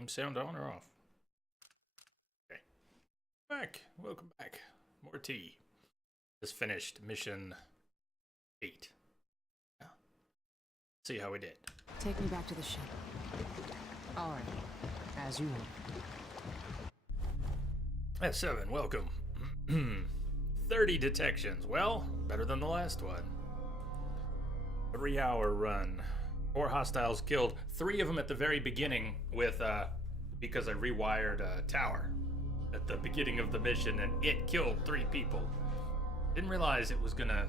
Game sound on or off? Okay. Welcome back. More tea. Just finished mission 8. Yeah. See how we did. Take me back to the ship. All right, as you want. S7, welcome. 30 detections. Well, better than the last one. 3-hour run. 4 hostiles killed. 3 of them at the very beginning with, because I rewired a tower at the beginning of the mission and it killed 3 people. Didn't realize it was gonna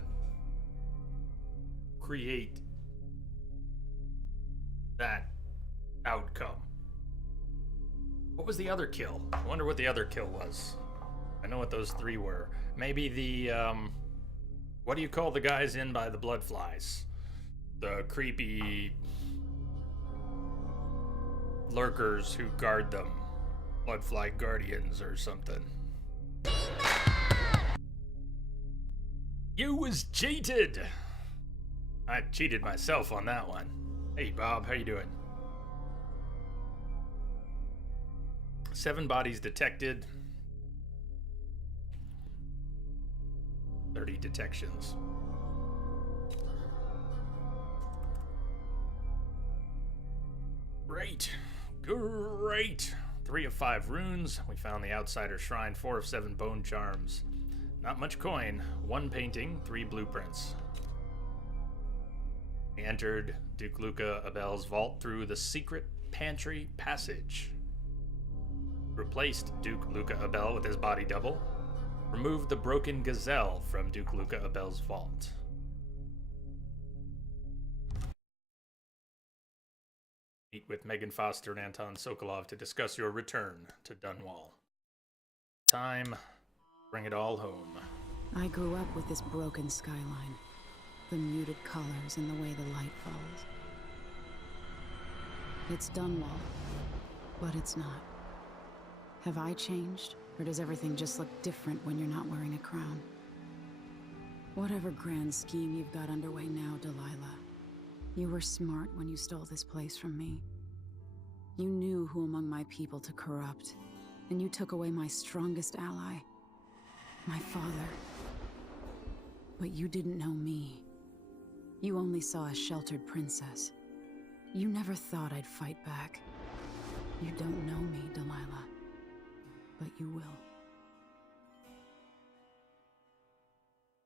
create that outcome. What was the other kill? I wonder what the other kill was. I know what those 3 were. Maybe the, what do you call the guys in by the blood flies? The creepy lurkers who guard them. Bloodfly guardians or something. You was cheated! I cheated myself on that one. Hey Bob, how you doing? 7 bodies detected. 30 detections. Great. 3 of 5 runes. We found the Outsider Shrine. 4 of 7 bone charms. Not much coin. 1 painting, 3 blueprints. We entered Duke Luca Abel's vault through the secret pantry passage. Replaced Duke Luca Abel with his body double. Removed the broken gazelle from Duke Luca Abel's vault. Meet with Megan Foster and Anton Sokolov to discuss your return to Dunwall. Time, bring it all home. I grew up with this broken skyline. The muted colors and the way the light falls. It's Dunwall, but it's not. Have I changed, or does everything just look different when you're not wearing a crown? Whatever grand scheme you've got underway now, Delilah, you were smart when you stole this place from me. You knew who among my people to corrupt, and you took away my strongest ally, my father. But you didn't know me. You only saw a sheltered princess. You never thought I'd fight back. You don't know me, Delilah, but you will.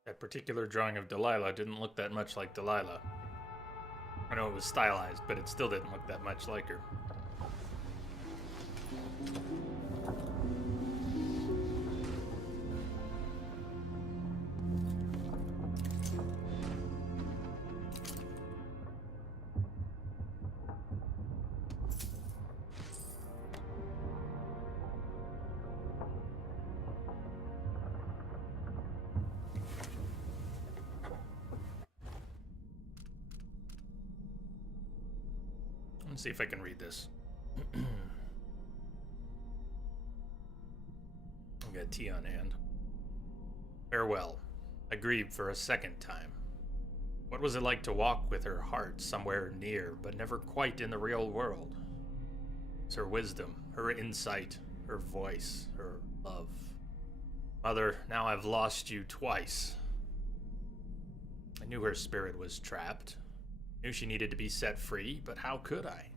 That particular drawing of Delilah didn't look that much like Delilah. I know it was stylized, but it still didn't look that much like her. Let's see if I can read this. I got tea on hand. Farewell. I grieved for a second time. What was it like to walk with her heart somewhere near, but never quite in the real world? It's her wisdom, her insight, her voice, her love. Mother, now I've lost you twice. I knew her spirit was trapped. Knew she needed to be set free, but how could I?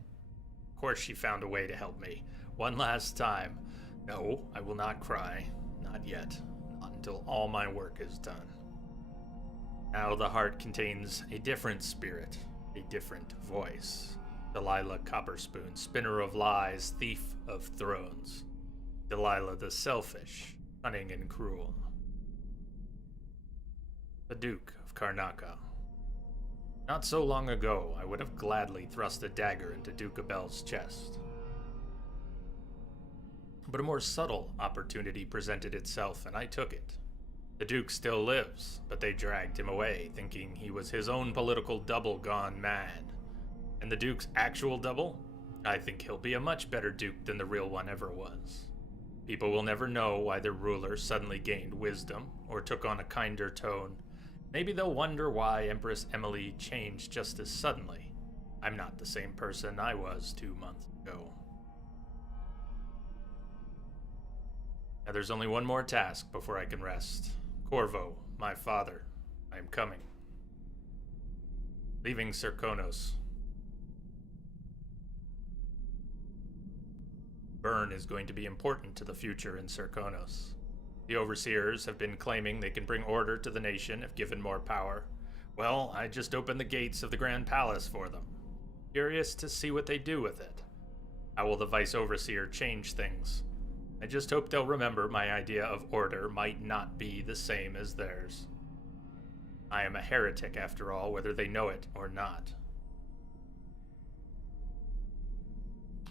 Of course she found a way to help me. One last time. No, I will not cry. Not yet. Not until all my work is done. Now the heart contains a different spirit, a different voice. Delilah Copperspoon, spinner of lies, thief of thrones. Delilah the selfish, cunning and cruel. The Duke of Karnaca. Not so long ago, I would have gladly thrust a dagger into Duke Abel's chest. But a more subtle opportunity presented itself, and I took it. The Duke still lives, but they dragged him away, thinking he was his own political double gone mad. And the Duke's actual double? I think he'll be a much better Duke than the real one ever was. People will never know why their ruler suddenly gained wisdom, or took on a kinder tone. Maybe they'll wonder why Empress Emily changed just as suddenly. I'm not the same person I was 2 months ago. Now there's only one more task before I can rest. Corvo, my father, I am coming. Leaving Serkonos. Burn is going to be important to the future in Serkonos. The overseers have been claiming they can bring order to the nation if given more power. Well, I just opened the gates of the Grand Palace for them. Curious to see what they do with it. How will the Vice Overseer change things? I just hope they'll remember my idea of order might not be the same as theirs. I am a heretic after all, whether they know it or not.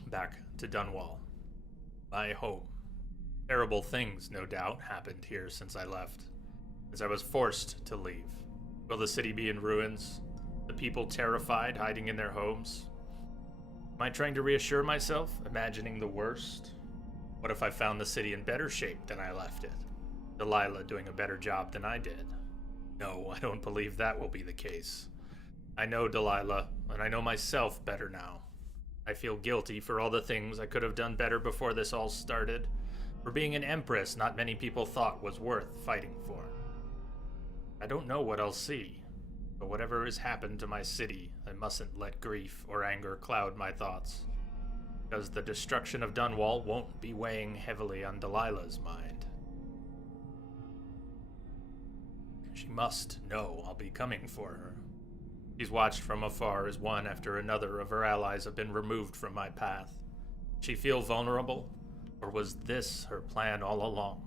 Back to Dunwall. My home. Terrible things, no doubt, happened here since I left, as I was forced to leave. Will the city be in ruins? The people terrified, hiding in their homes? Am I trying to reassure myself, imagining the worst? What if I found the city in better shape than I left it? Delilah doing a better job than I did? No, I don't believe that will be the case. I know Delilah, and I know myself better now. I feel guilty for all the things I could have done better before this all started. For being an empress not many people thought was worth fighting for. I don't know what I'll see, but whatever has happened to my city, I mustn't let grief or anger cloud my thoughts. Because the destruction of Dunwall won't be weighing heavily on Delilah's mind. She must know I'll be coming for her. She's watched from afar as one after another of her allies have been removed from my path. She feel vulnerable, or was this her plan all along?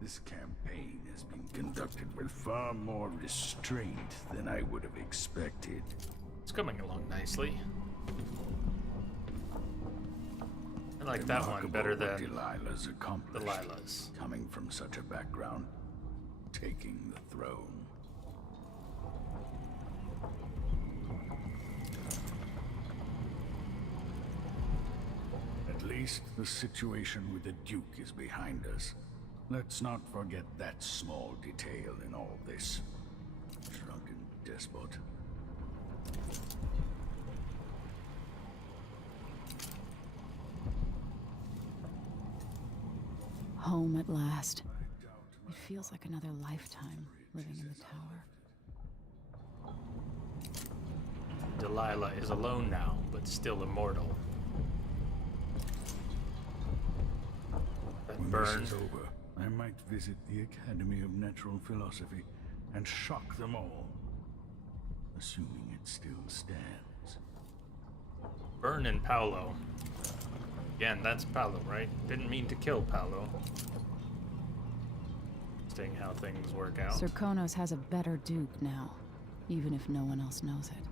This campaign has been conducted with far more restraint than I would have expected. It's coming along nicely. I like that one better than Delilah's accomplished. Delilah's. Coming from such a background, taking the throne. At least the situation with the Duke is behind us. Let's not forget that small detail in all this. Shrunken despot. Home at last. It feels like another lifetime living in the tower. Delilah is alone now, but still immortal. That When burn. this is over, I might visit the Academy of Natural Philosophy and shock them all. Assuming it still stands. Burn and Paolo. Again, that's Paolo, right? Didn't mean to kill Paolo. Seeing how things work out. Serkonos has a better Duke now, even if no one else knows it.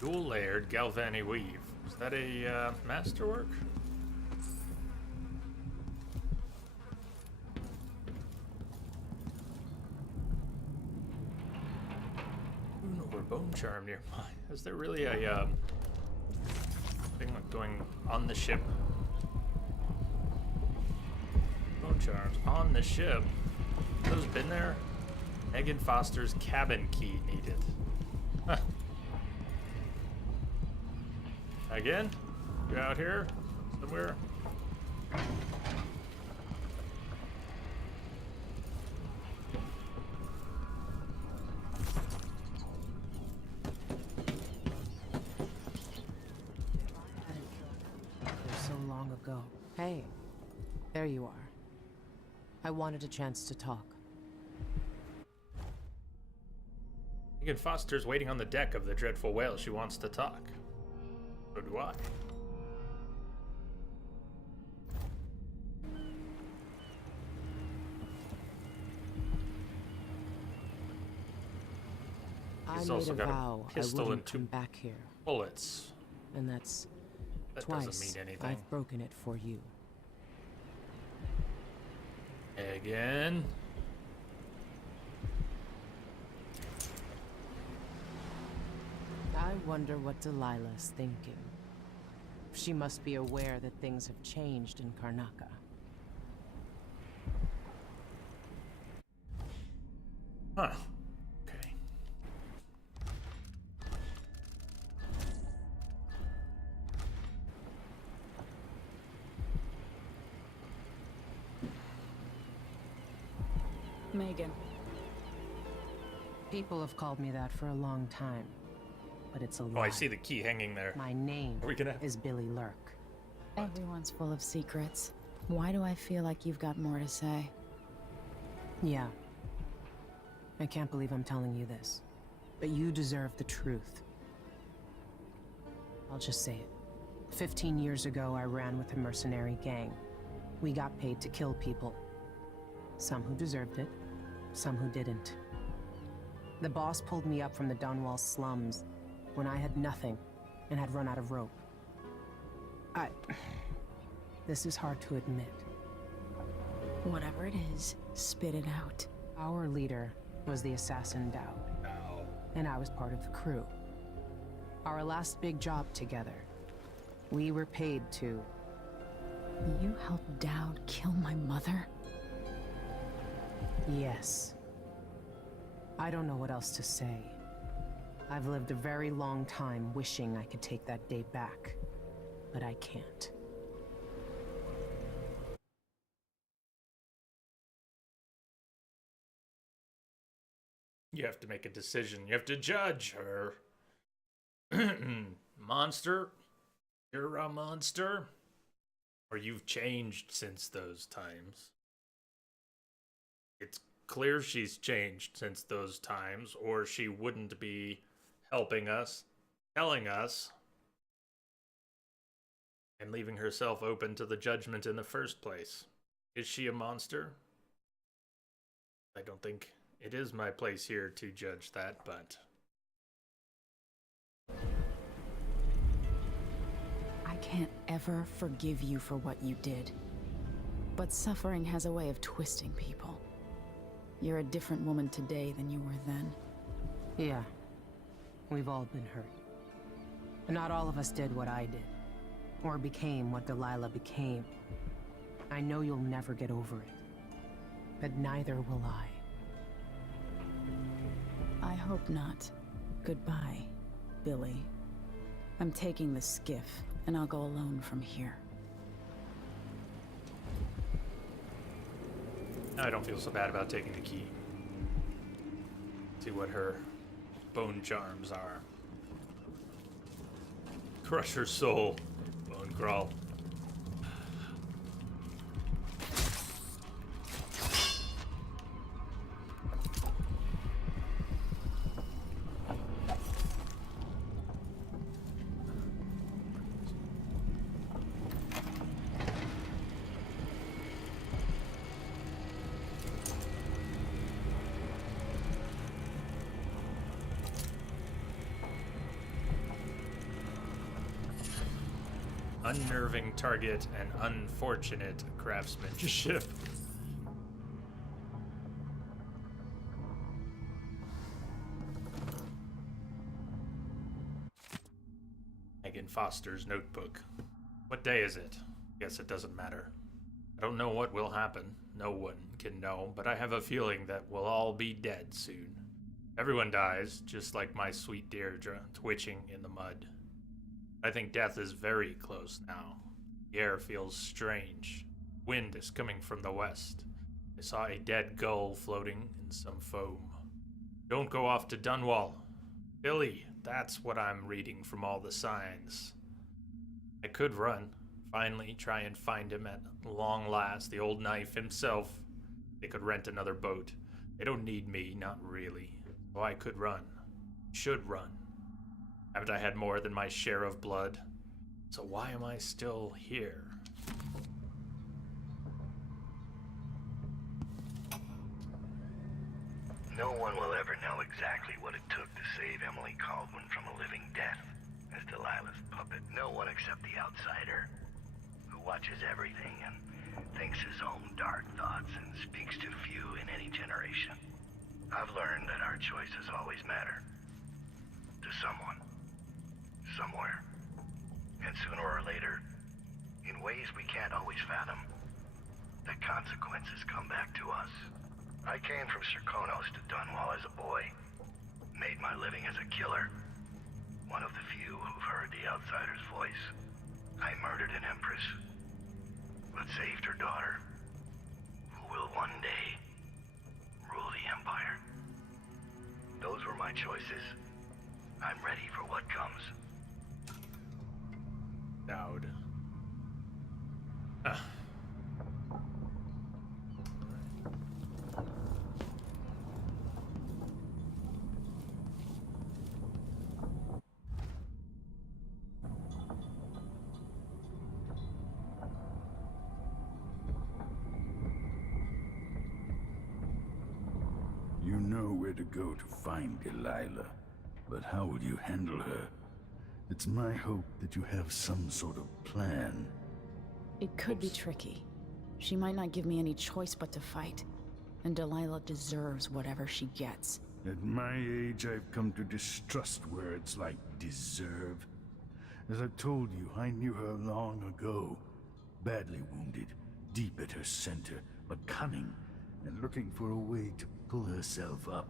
Dual-layered Galvani weave. Is that a masterwork? Ooh, or bone charm nearby. Is there really a thing like going on the ship? Bone charms on the ship. Have those been there? Megan Foster's cabin key needed. Huh. Again? You're out here? Somewhere? So long ago. Hey, there you are. I wanted a chance to talk. Megan Foster's waiting on the deck of the dreadful whale. She wants to talk. So do I. He's I made also a got vow a pistol I and wouldn't 2 come back here, bullets. and that's That twice doesn't mean anything. I've broken it for you. Again. I wonder what Delilah's thinking. She must be aware that things have changed in Karnaca. Huh. Okay. Megan. People have called me that for a long time, but it's a lie. Oh, I see the key hanging there. My name Are we gonna... is Billy Lurk. Everyone's full of secrets. Why do I feel like you've got more to say? Yeah. I can't believe I'm telling you this, but you deserve the truth. I'll just say it. 15 years ago, I ran with a mercenary gang. We got paid to kill people. Some who deserved it, some who didn't. The boss pulled me up from the Dunwall slums when I had nothing and had run out of rope. This is hard to admit. Whatever it is, spit it out. Our leader was the assassin Dowd, Ow. and I was part of the crew. Our last big job together, we were paid to... You helped Dowd kill my mother? Yes. I don't know what else to say. I've lived a very long time wishing I could take that day back, but I can't. You have to make a decision. You have to judge her. Monster? You're a monster? Or you've changed since those times? It's clear she's changed since those times, or she wouldn't be helping us, telling us, and leaving herself open to the judgment in the first place. Is she a monster? I don't think it is my place here to judge that, but... I can't ever forgive you for what you did. But suffering has a way of twisting people. You're a different woman today than you were then. Yeah. We've all been hurt. But not all of us did what I did. Or became what Delilah became. I know you'll never get over it. But neither will I. I hope not. Goodbye, Billy. I'm taking the skiff, and I'll go alone from here. I don't feel so bad about taking the key. See what her bone charms are. Crush her soul, bone crawl. Unnerving target and unfortunate craftsmanship. Megan Foster's notebook. What day is it? Guess it doesn't matter. I don't know what will happen. No one can know, but I have a feeling that we'll all be dead soon. Everyone dies, just like my sweet Deirdre, twitching in the mud. I think death is very close now. The air feels strange. Wind is coming from the west. I saw a dead gull floating in some foam. Don't go off to Dunwall. Billy, that's what I'm reading from all the signs. I could run. Finally, try and find him at long last, the old knife himself. They could rent another boat. They don't need me, not really. So I could run. Should run. Haven't I had more than my share of blood? So why am I still here? No one will ever know exactly what it took to save Emily Caldwin from a living death as Delilah's puppet. No one except the outsider, who watches everything and thinks his own dark thoughts and speaks to few in any generation. I've learned that our choices always matter. To someone. Somewhere. And sooner or later, in ways we can't always fathom, the consequences come back to us. I came from Serkonos to Dunwall as a boy. Made my living as a killer. One of the few who've heard the outsider's voice. I murdered an empress, but saved her daughter, who will one day rule the Empire. Those were my choices. I'm ready for what comes. Dowd. You know where to go to find Delilah, but how will you handle her? It's my hope that you have some sort of plan. It could be tricky. She might not give me any choice but to fight. And Delilah deserves whatever she gets. At my age, I've come to distrust words like deserve. As I've told you, I knew her long ago. Badly wounded, deep at her center, but cunning, and looking for a way to pull herself up.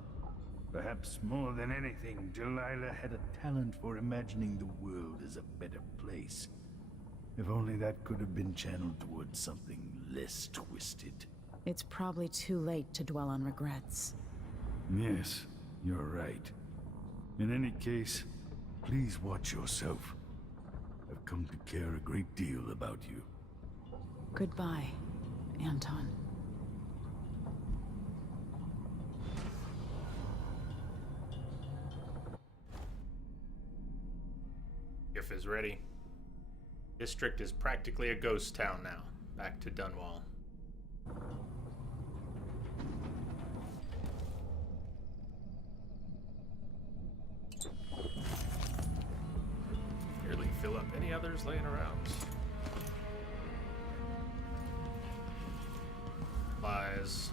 Perhaps more than anything, Delilah had a talent for imagining the world as a better place. If only that could have been channeled towards something less twisted. It's probably too late to dwell on regrets. Yes, you're right. In any case, please watch yourself. I've come to care a great deal about you. Goodbye, Anton. If is ready. District is practically a ghost town now. Back to Dunwall. Nearly fill up any others laying around. Lies.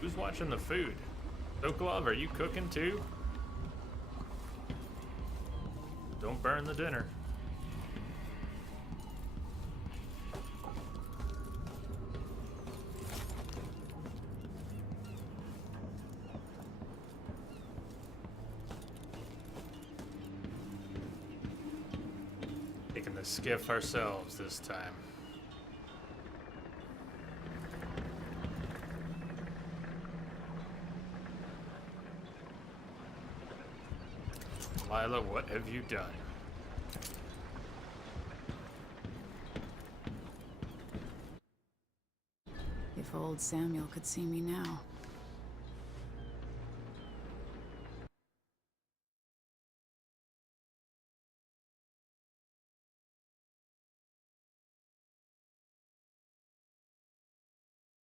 Who's watching the food? Sokolov, are you cooking too? Don't burn the dinner. Taking the skiff ourselves this time. Lila, what have you done? If old Samuel could see me now.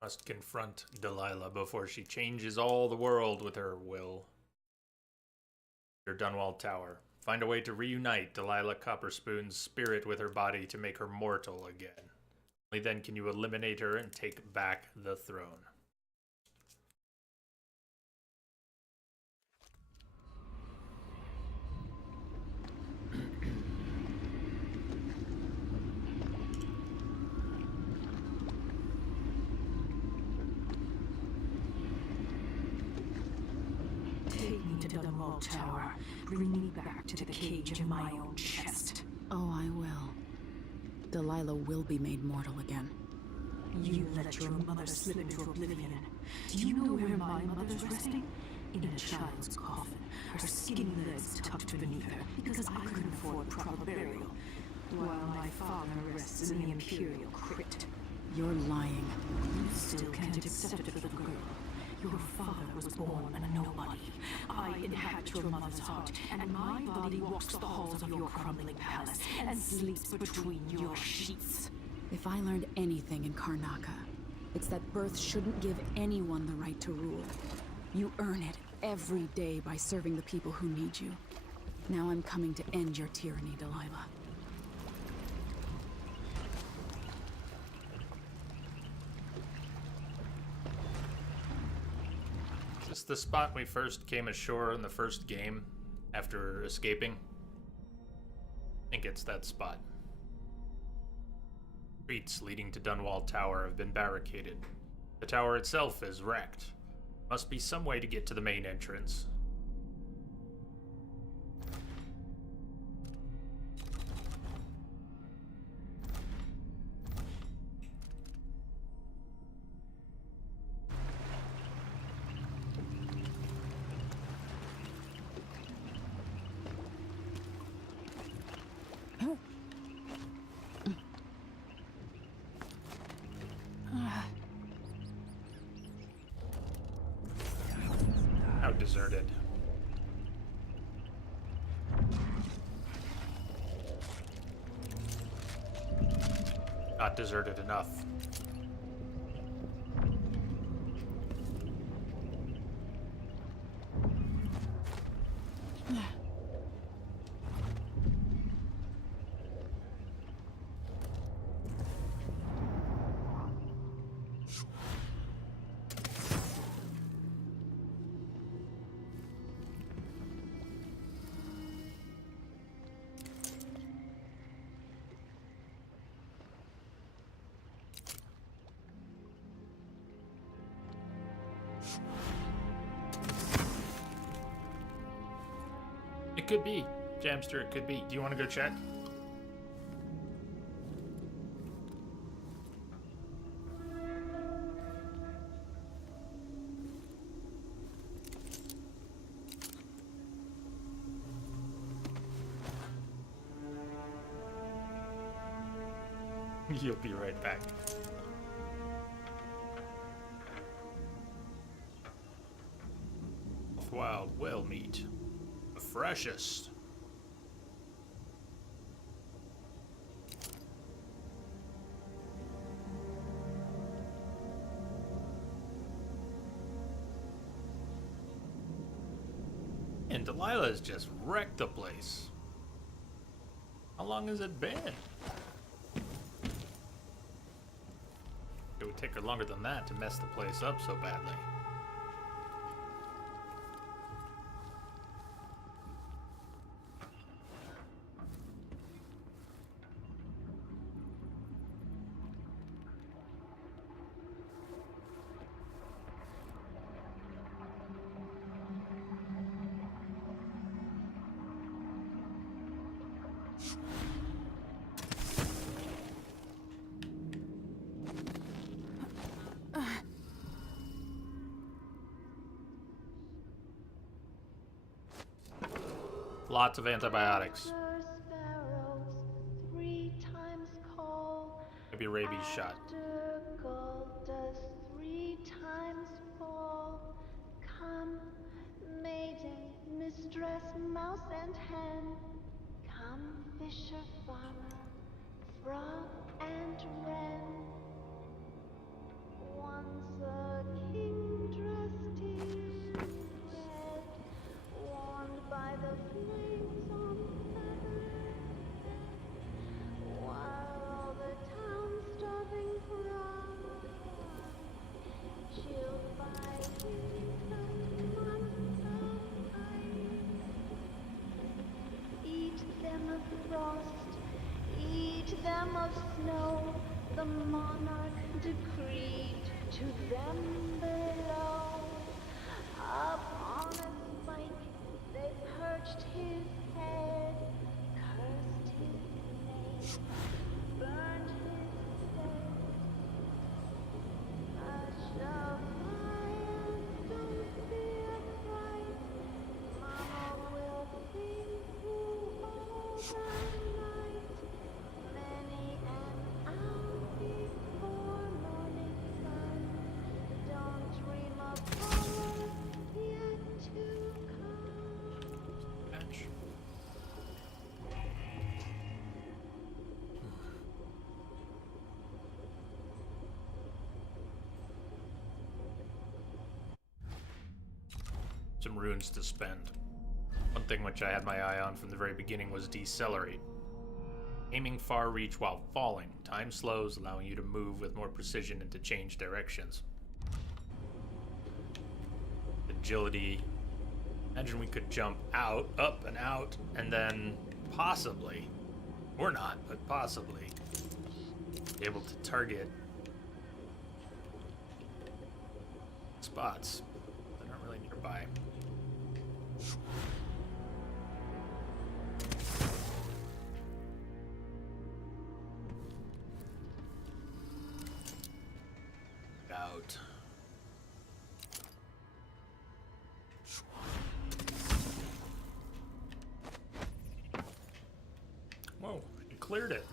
Must confront Delilah before she changes all the world with her will. Your Dunwall Tower. Find a way to reunite Delilah Copperspoon's spirit with her body to make her mortal again. Only then can you eliminate her and take back the throne. Take me to Dunwall Tower. Bring me back to the cage in my own chest. Oh, I will. Delilah will be made mortal again. You let your mother slip into oblivion. Do you know where my mother's resting? In a child's coffin, her skinny legs tucked beneath her, because I couldn't afford proper burial, while my father rests in the Imperial crypt. You're lying. You still can't accept it, little girl. Your father was born a nobody. I inhabit your mother's heart, and my body walks the halls of your crumbling palace and sleeps between your sheets. If I learned anything in Karnaca, it's that birth shouldn't give anyone the right to rule. You earn it every day by serving the people who need you. Now I'm coming to end your tyranny, Delilah. Is this the spot we first came ashore in the first game after escaping? I think it's that spot. Streets leading to Dunwall Tower have been barricaded. The tower itself is wrecked. Must be some way to get to the main entrance. How deserted. Not deserted enough. It could be. Jamster, it could be. Do you want to go check? You'll be right back. Wild whale meat. The freshest. And Delilah's just wrecked the place. How long has it been? It would take her longer than that to mess the place up so badly. Lots of antibiotics. Maybe a rabies shot. Come, maiden, mistress, mouse and hen. Come, fisher, farmer, frog and wren. Once a king dressed in red, warmed by the flames on feathered bed, while all the town starving from chilled by heat and months of ice. Eat them of frost, eat them of snow, the monarch decreed to them below. Upon a spike they perched his head, cursed his name, burned his face. Hush of fire, don't be afraid. Mama will sing through all the night. Many an hour before some runes to spend. One thing which I had my eye on from the very beginning was Decelerate. Aiming far reach while falling. Time slows, allowing you to move with more precision and to change directions. Agility. Imagine we could jump out, up and out, and then possibly, or not, but possibly, be able to target spots that aren't really nearby. Out. Whoa, you cleared it.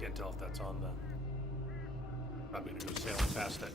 Can't tell if that's on the... Probably gonna go sailing past it.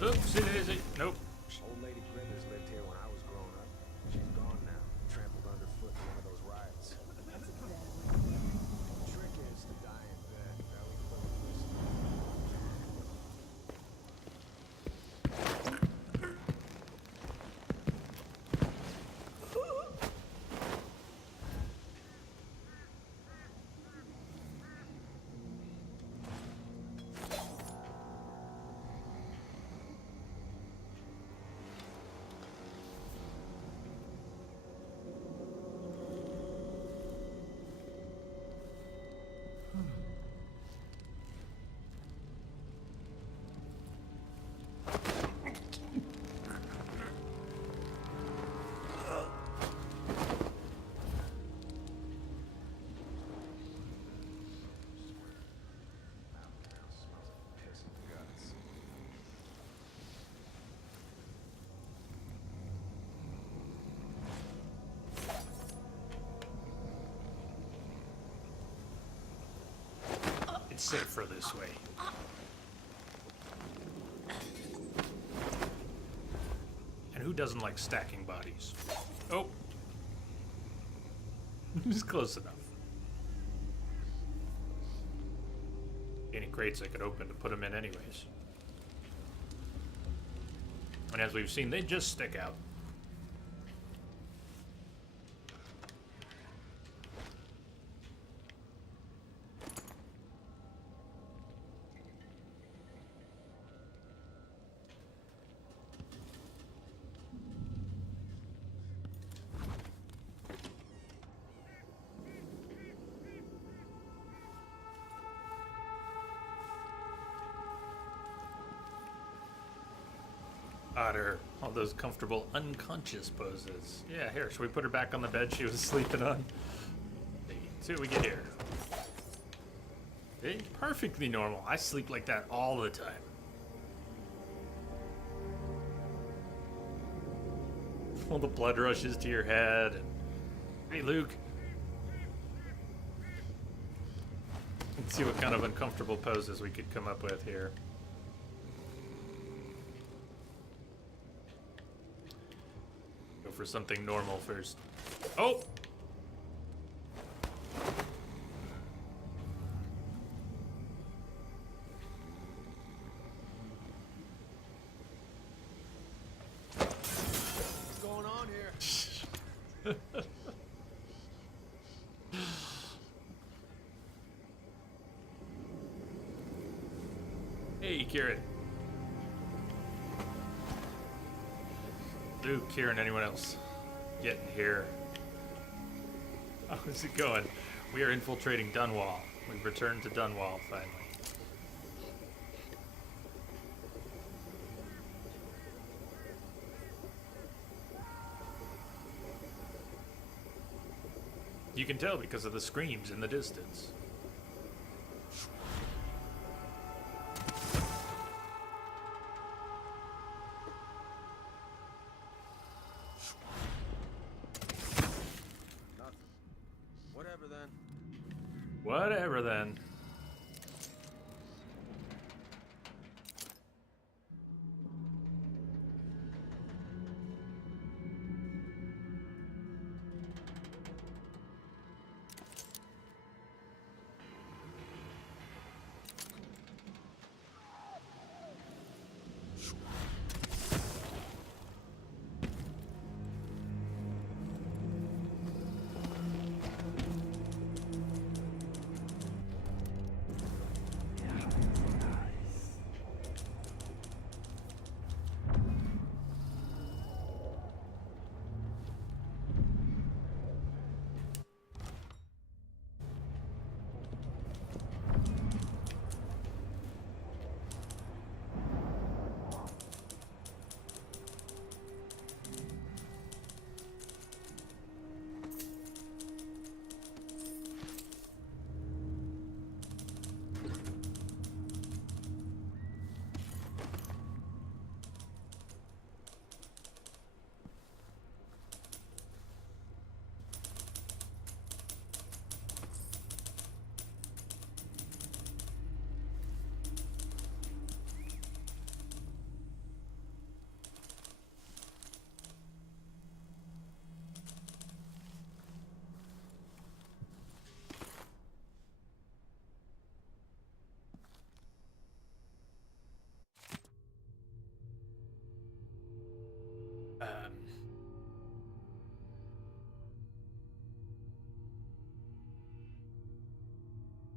Oopsie daisy. Nope. Old Lady Grithers lived here when I was growing up. She's gone now, trampled underfoot in one of those riots. The trick is to die in bed, belly full of whiskey. It's safer this way. And who doesn't like stacking bodies? Oh. It was close enough. Any crates I could open to put them in anyways. And as we've seen, they just stick out. Otter, all those comfortable unconscious poses. Yeah, here, should we put her back on the bed she was sleeping on? See what we get here. It's perfectly normal. I sleep like that all the time. All the blood rushes to your head. And, hey, Luke. Let's see what kind of uncomfortable poses we could come up with here. Go for something normal first. Oh! What's going on here? Hey, Kieran. Luke, Kieran, anyone else? Getting here. How's it going? We are infiltrating Dunwall. We've returned to Dunwall, finally. You can tell because of the screams in the distance. Nothing. Whatever then. Whatever then.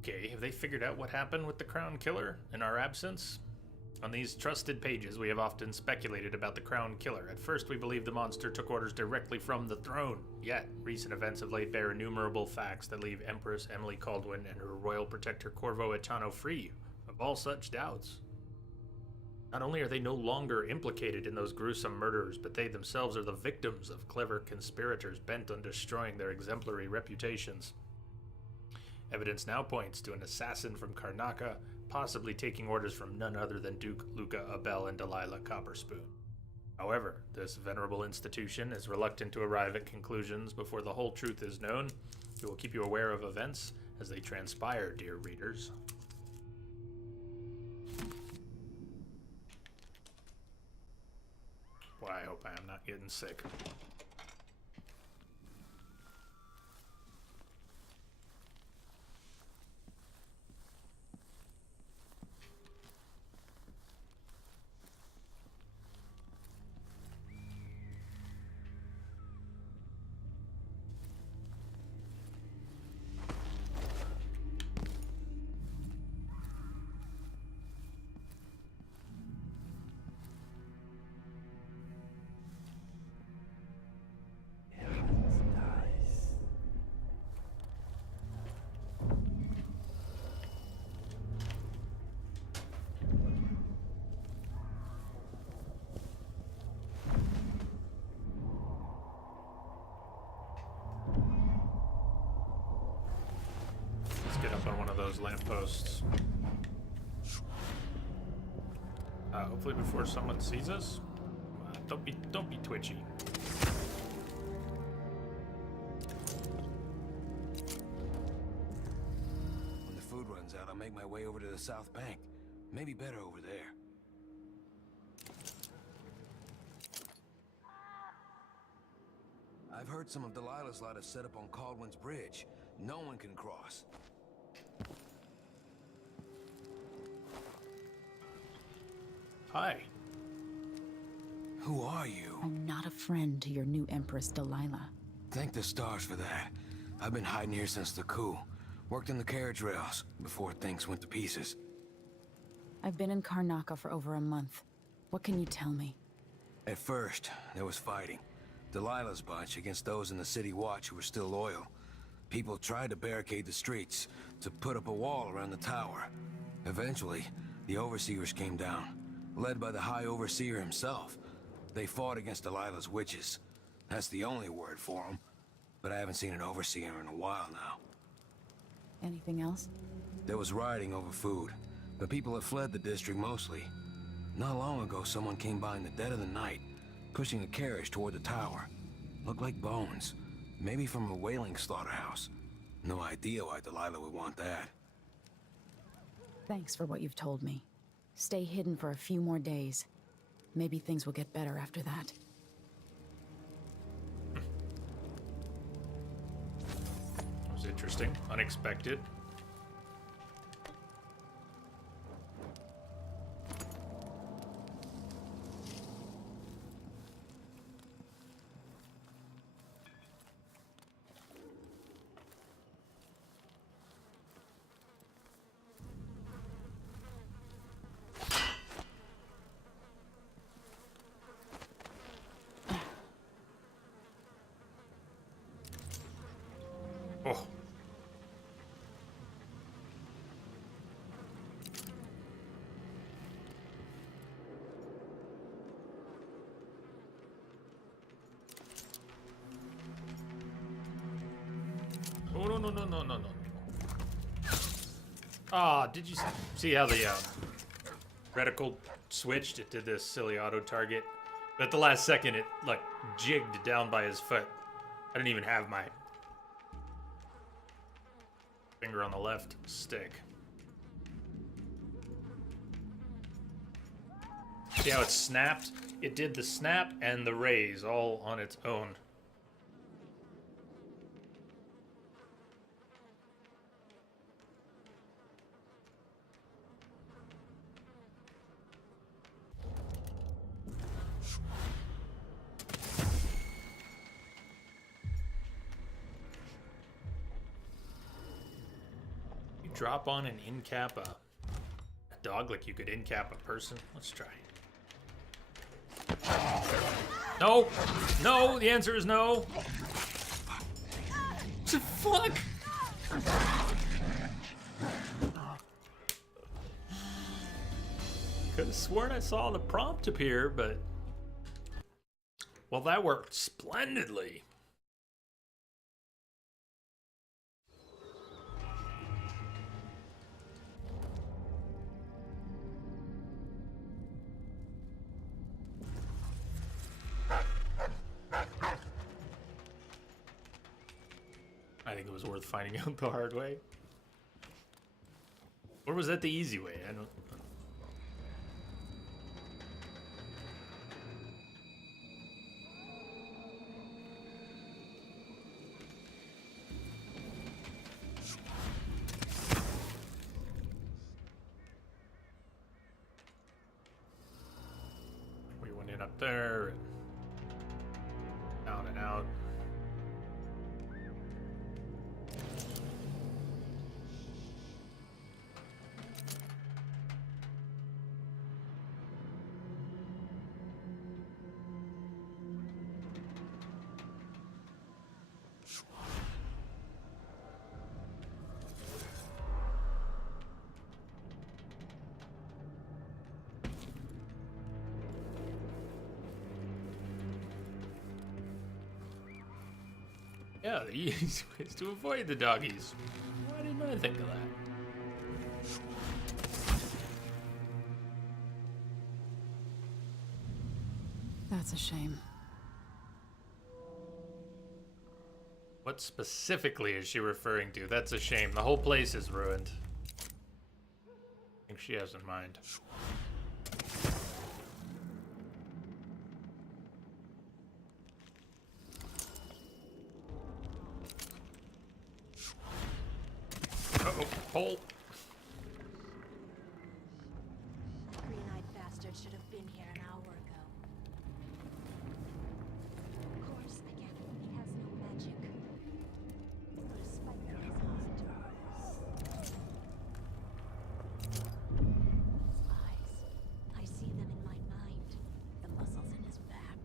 Okay, have they figured out what happened with the Crown Killer in our absence? On these trusted pages, we have often speculated about the Crown Killer. At first, we believed the monster took orders directly from the throne. Yet, recent events have laid bare innumerable facts that leave Empress Emily Caldwin and her royal protector Corvo Etano free of all such doubts. Not only are they no longer implicated in those gruesome murders, but they themselves are the victims of clever conspirators bent on destroying their exemplary reputations. Evidence now points to an assassin from Karnaca, possibly taking orders from none other than Duke Luca Abel and Delilah Copperspoon. However, this venerable institution is reluctant to arrive at conclusions before the whole truth is known. We will keep you aware of events as they transpire, dear readers. Boy, I hope I am not getting sick. those lampposts. Hopefully before someone sees us. Don't be twitchy. When the food runs out, I'll make my way over to the South Bank. Maybe better over there. I've heard some of Delilah's lot have set up on Caldwell's Bridge. No one can cross. Hi. Who are you? I'm not a friend to your new Empress Delilah. Thank the stars for that. I've been hiding here since the coup. Worked in the carriage rails before things went to pieces. I've been in Karnaca for over a month. What can you tell me? At first, there was fighting. Delilah's bunch against those in the City Watch who were still loyal. People tried to barricade the streets, to put up a wall around the tower. Eventually, the Overseers came down, led by the High Overseer himself. They fought against Delilah's witches. That's the only word for them. But I haven't seen an Overseer in a while now. Anything else? There was rioting over food, but people have fled the district mostly. Not long ago, someone came by in the dead of the night, pushing a carriage toward the tower. Looked like bones. Maybe from a whaling slaughterhouse. No idea why Delilah would want that. Thanks for what you've told me. Stay hidden for a few more days. Maybe things will get better after that. That was interesting. Unexpected. Oh. Oh, no. Ah, did you see how the reticle switched? It did this silly auto target. But at the last second, it like jigged down by his foot. I didn't even have my finger on the left stick. See how it snapped? It did the snap and the raise all on its own. Drop on and in-cap a dog like you could in-cap a person. Let's try. No! No! The answer is no! Fuck! Could have sworn I saw the prompt appear, but... Well, that worked splendidly. I think it was worth finding out the hard way. Or was that the easy way? I don't... We went in up there, and out and out. Yeah, the easiest way is to avoid the doggies. Why didn't I think of that? That's a shame. What specifically is she referring to? That's a shame. The whole place is ruined. I think she has in mind. Uh-oh, hole. That green-eyed bastard should have been here an hour ago. Of course, I get it. He has no magic. But a spike in his heart. His eyes. I see them in my mind. The muscles in his back.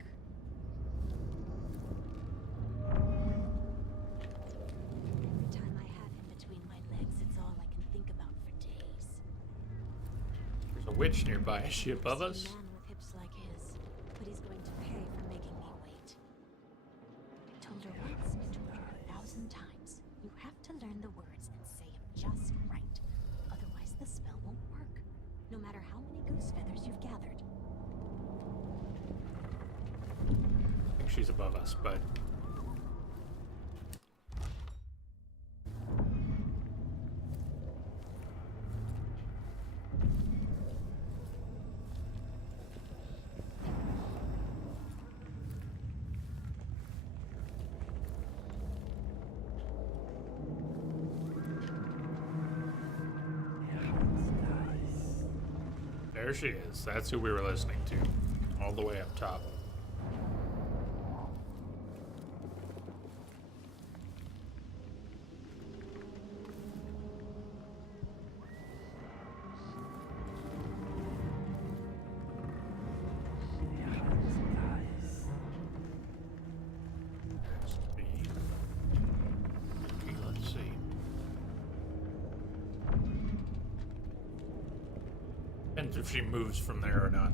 Every time I have him between my legs, it's all I can think about for days. There's a witch nearby. Is she above us? A man with hips like his, but he's going to pay for making me wait. I told her once, I told her 1,000 times. You have to learn the words and say them just right. Otherwise the spell won't work. No matter how many goose feathers you've gathered. I think she's above us, but there she is. That's who we were listening to. All the way up top. Okay, let's see. Depends if she moves from there or not.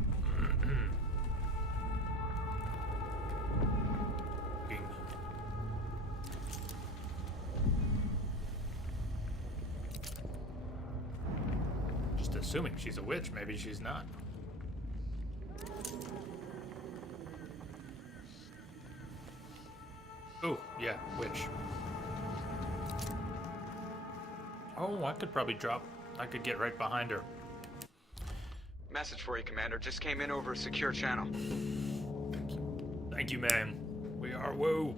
Looking. Just assuming she's a witch, maybe she's not. Oh, yeah, witch. Oh, I could probably drop. I could get right behind her. Message for you, Commander. Just came in over a secure channel. Thank you, man. We are woo.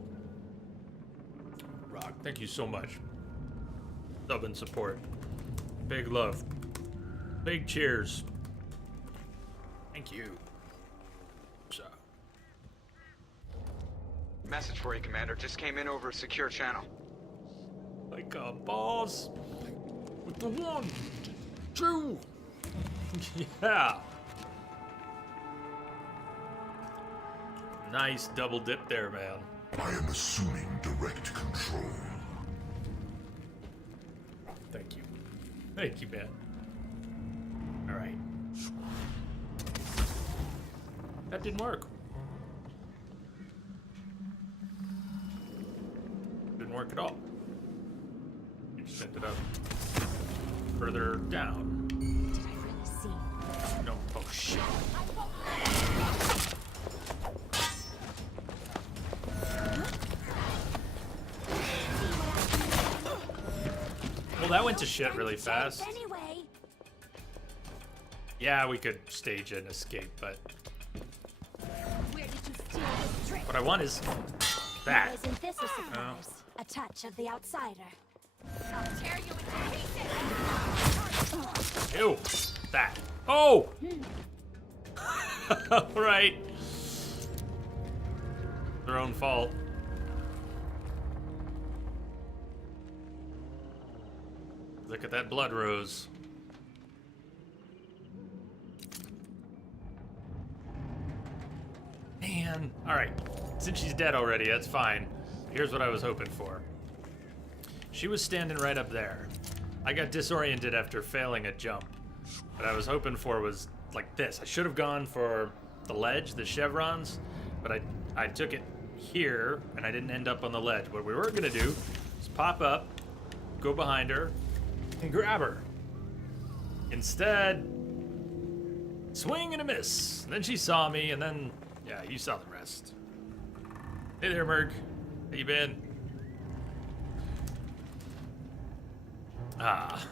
Rock, thank you so much. Love and support. Big love. Big cheers. Thank you. So. Message for you, Commander. Just came in over a secure channel. Like a boss. With the 1, 2. Yeah. Nice double dip there, man. I am assuming direct control. Thank you. Thank you, man. All right. That didn't work. Didn't work at all. You just ended up further down. Did I really see? No. Oh, shit. Well, that went to shit really fast. Anyway. Yeah, we could stage an escape, but Where did you steal this trick? what I want is that. Isn't this a surprise? A touch of the outsider. I'll tear you into pieces. Ew. That. Oh! Right. Their own fault. Look at that blood rose. Man. Alright. Since she's dead already, that's fine. Here's what I was hoping for. She was standing right up there. I got disoriented after failing a jump. What I was hoping for was like this. I should have gone for the ledge, the chevrons, but I took it here and I didn't end up on the ledge. What we were gonna do is pop up, go behind her, and grab her. Instead, swing and a miss. And then she saw me, and then Yeah, you saw the rest. Hey there, Merc. How you been? Ah.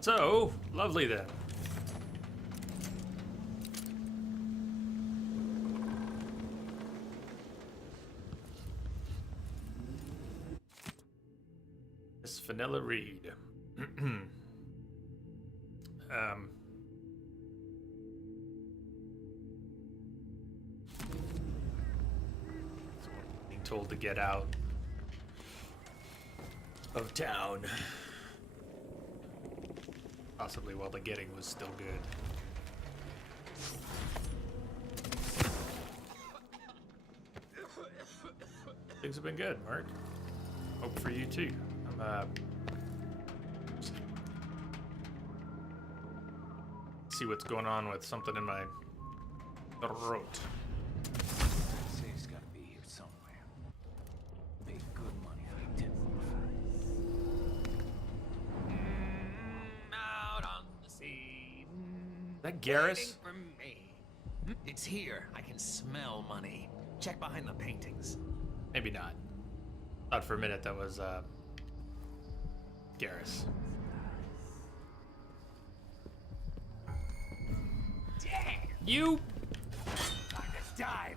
So, lovely then. Miss Vanilla Reed. Being told to get out of town. Possibly while the getting was still good. Things have been good, Mark. Hope for you too. See what's going on with something in my throat. Safe's gotta be here somewhere. Pay good money for the tip off. Out on the sea. Is that Garrus? Waiting for me. It's here. I can smell money. Check behind the paintings. Maybe not. Thought for a minute that was Garrus. Damn! You Time to dive.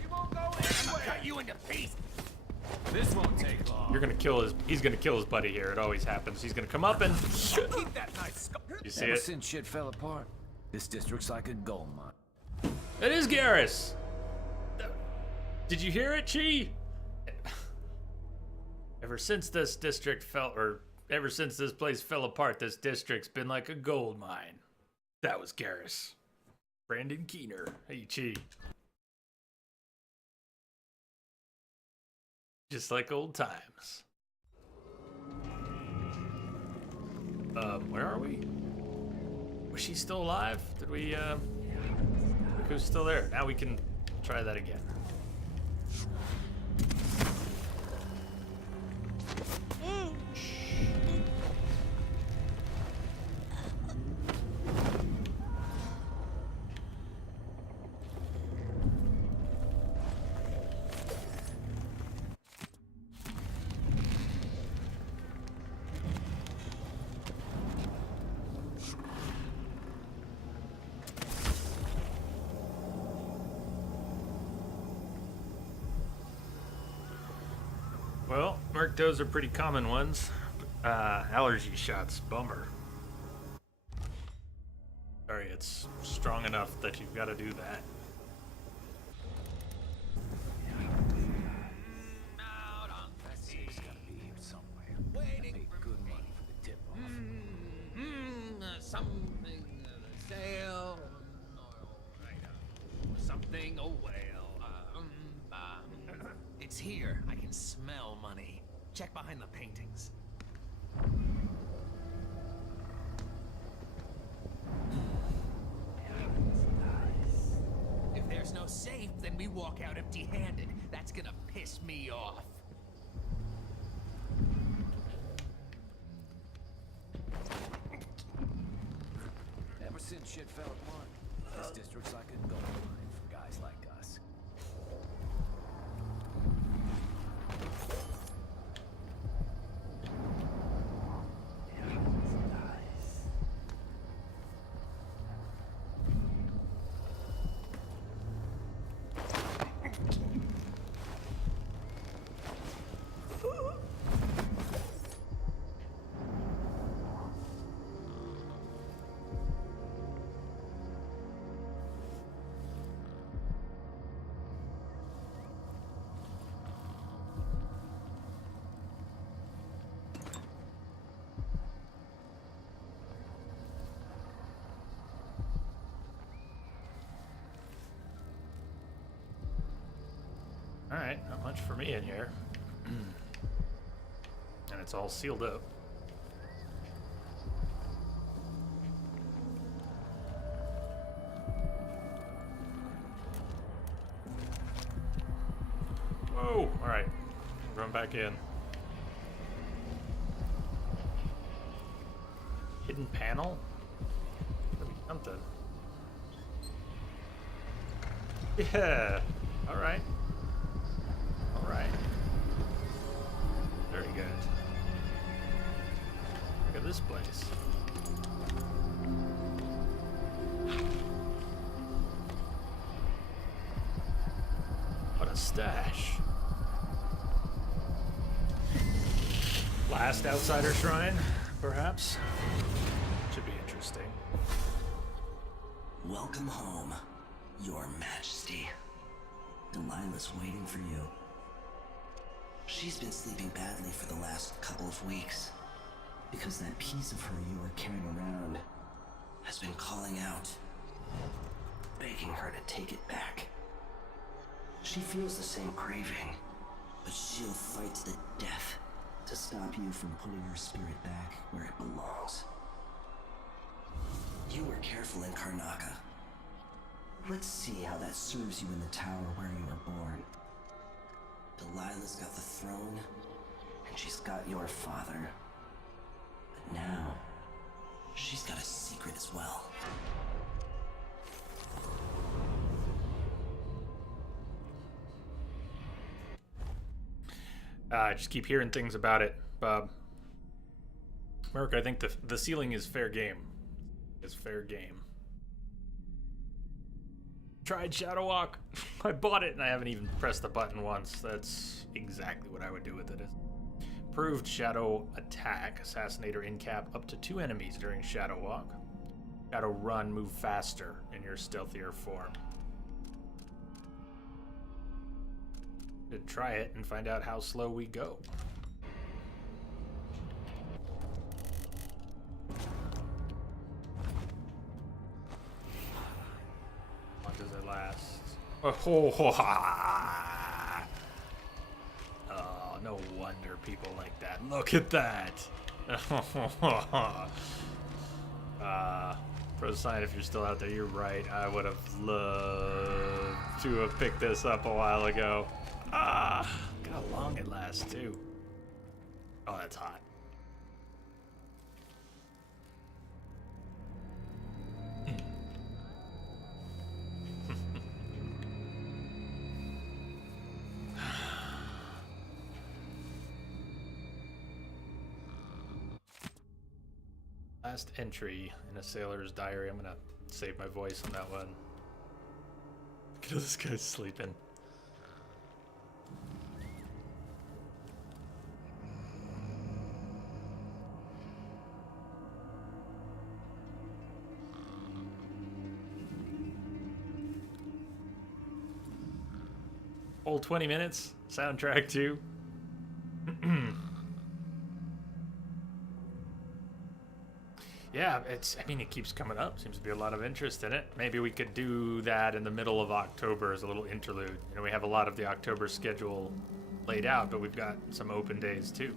She won't go anywhere. Cut you into pieces. This won't take long. You're gonna kill his. He's gonna kill his buddy here. It always happens. He's gonna come up and. Keep that nice skull. You see Ever it? since shit fell apart, this district's like a gold mine. It is Garrus. Did you hear it, Chi? Ever since this district fell, or ever since this place fell apart, this district's been like a gold mine. That was Garrus. Brandon Keener. Hey, Chi. Just like old times. Where are we? Was she still alive? Did we, look who's still there. Now we can try that again. Well, Merc, those are pretty common ones. Allergy shots, bummer. Sorry, it's strong enough that you've got to do that. Out on the safe's gotta be here somewhere. Waiting pay good money for the tip off. Something sail. Something a whale. It's here. I can smell money. Check behind the paintings. If there's no safe, then we walk out empty-handed. That's gonna piss me off. Ever since shit fell apart, this district's like a gold mine for guys like us. Alright, not much for me in here. And it's all sealed up. Whoa! Alright, run back in. Hidden panel? Could be something. Yeah. All right. All right. Very good. Look at this place. What a stash. Last outsider shrine, perhaps? Should be interesting. Welcome home, Your Majesty. Delilah's waiting for you. She's been sleeping badly for the last couple of weeks, because that piece of her you were carrying around has been calling out, begging her to take it back. She feels the same craving, but she'll fight to the death to stop you from putting your spirit back where it belongs. You were careful in Karnaca. Let's see how that serves you in the tower where you were born. Delilah's got the throne, and she's got your father. But now, she's got a secret as well. I just keep hearing things about it, Bob. Merc, I think the ceiling is fair game. It's fair game. Tried Shadow Walk. I bought it and I haven't even pressed the button once. That's exactly what I would do with it. Proved Shadow Attack. Assassinator in cap up to 2 enemies during Shadow Walk. Shadow Run, move faster in your stealthier form. Should try it and find out how slow we go. What does it last? Oh, no wonder people like that. Look at that. Pro Sign, if you're still out there, you're right. I would have loved to have picked this up a while ago. Look how long it lasts, too. Oh, that's hot. Last entry in a sailor's diary. I'm gonna save my voice on that one. Look at this guy's sleeping. Whole 20 minutes. Soundtrack too. Yeah, I mean, it keeps coming up. Seems to be a lot of interest in it. Maybe we could do that in the middle of October as a little interlude. You know, we have a lot of the October schedule laid out, but we've got some open days too.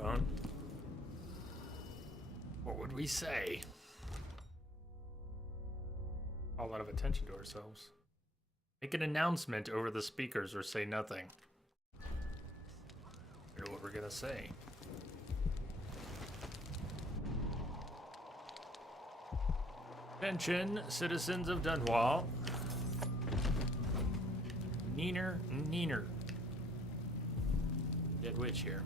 microphone. What would we say? Call a lot of attention to ourselves. Make an announcement over the speakers or say nothing. Here's what we're gonna say. Attention, citizens of Dunwall. Neener. Dead witch here.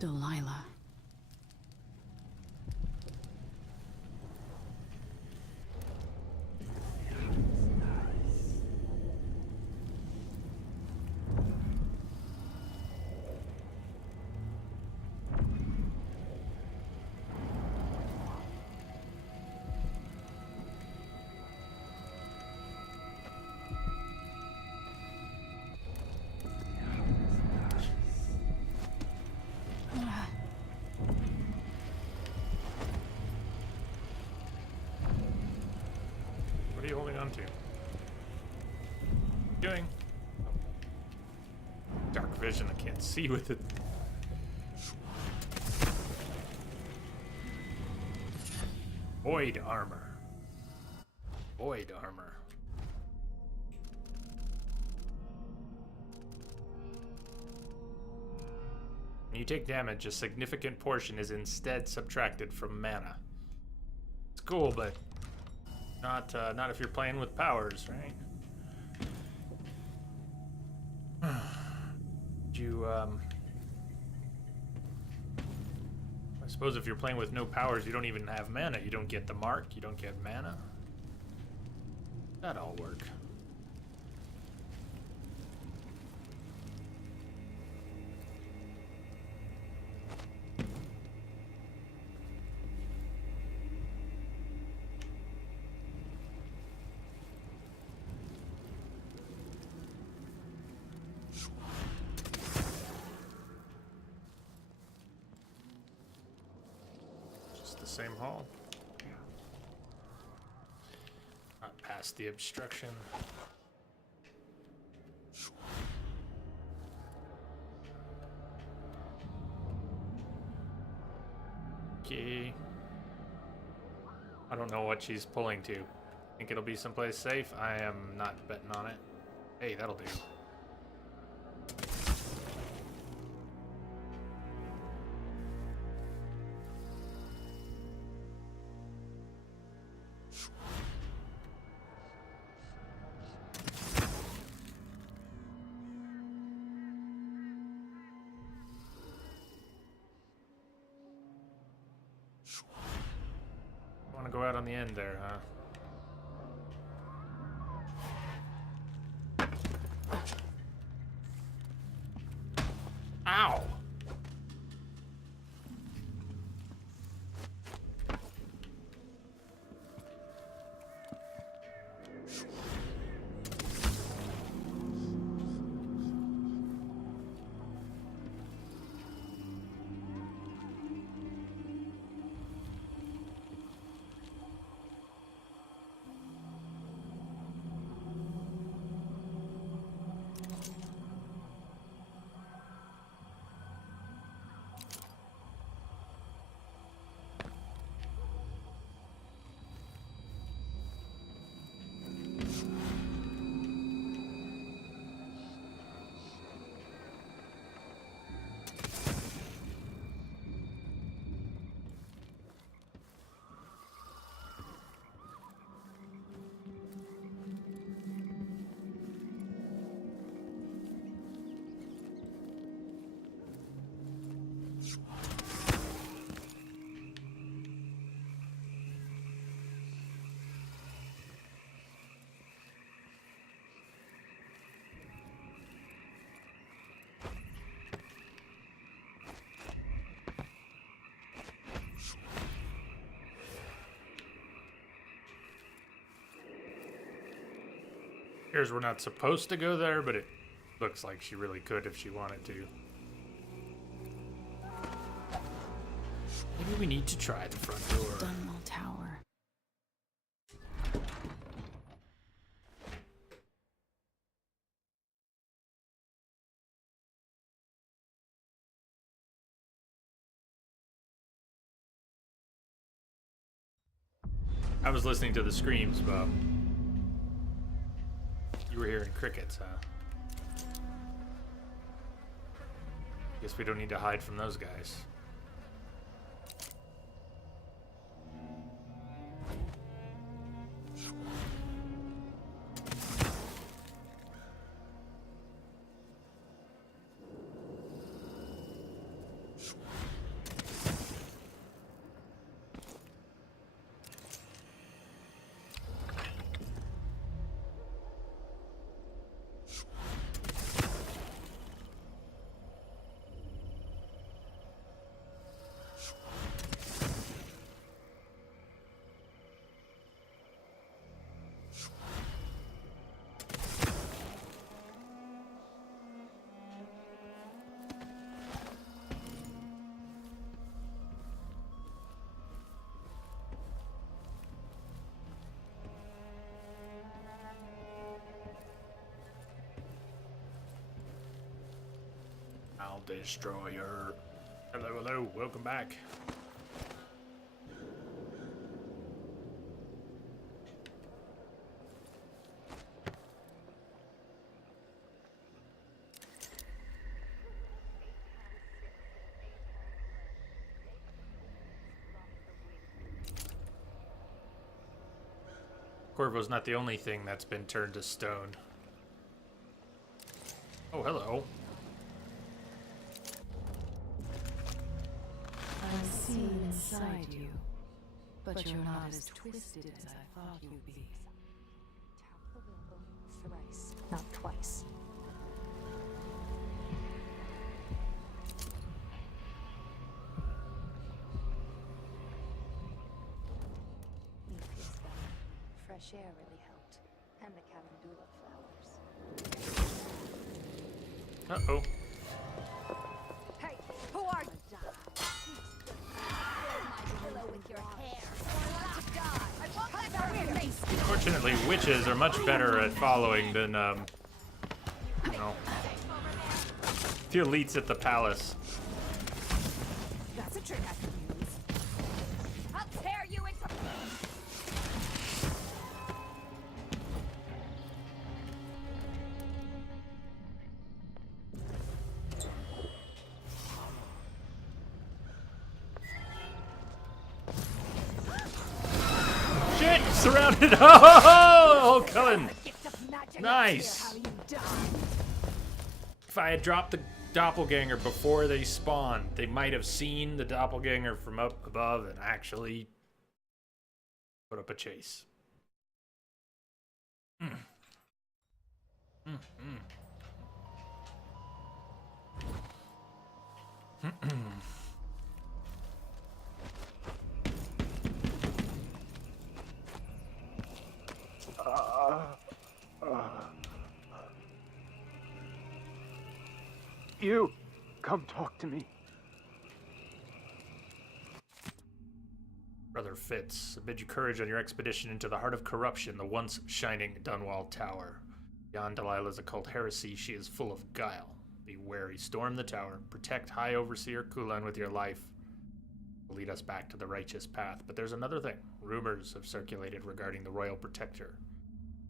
Delilah. What are you holding on to? Doing? Dark vision, I can't see with it. Void armor. Void armor. When you take damage, a significant portion is instead subtracted from mana. It's cool, but not if you're playing with powers, right? I suppose if you're playing with no powers, you don't even have mana. You don't get the mark, you don't get mana. That'd all work. Same hall. Not past the obstruction. Okay. I don't know what she's pulling to. Think it'll be someplace safe? I am not betting on it. Hey, that'll do. Want to go out on the end there, huh? Ow! Here's we're not supposed to go there, but it looks like she really could if she wanted to. Maybe we need to try the front door. Dunwall Tower. I was listening to the screams, Bob. You were hearing crickets, huh? Guess we don't need to hide from those guys. Destroyer. Hello, hello, welcome back. Corvo's not the only thing that's been turned to stone. Oh, hello. I see inside you, but you're not as twisted as I thought you'd be. Tap the wheel thrice, not twice. You feel better. Fresh air really helped, and the calendula flowers. Uh-oh. Hey, who are you? Fortunately, witches are much better at following than, you know, the elites at the palace. That's a trick I can use. I'll tear you into... Shit! Surrounded! Oh, Cullen! Nice! If I had dropped the doppelganger before they spawned, they might have seen the doppelganger from up above and actually put up a chase. You, come talk to me. Brother Fitz, I bid you courage on your expedition into the heart of corruption, the once shining Dunwall Tower. Beyond Delilah's occult heresy, she is full of guile. Be wary, storm the tower, protect High Overseer Kulan with your life. Will lead us back to the righteous path. But there's another thing. Rumors have circulated regarding the Royal Protector.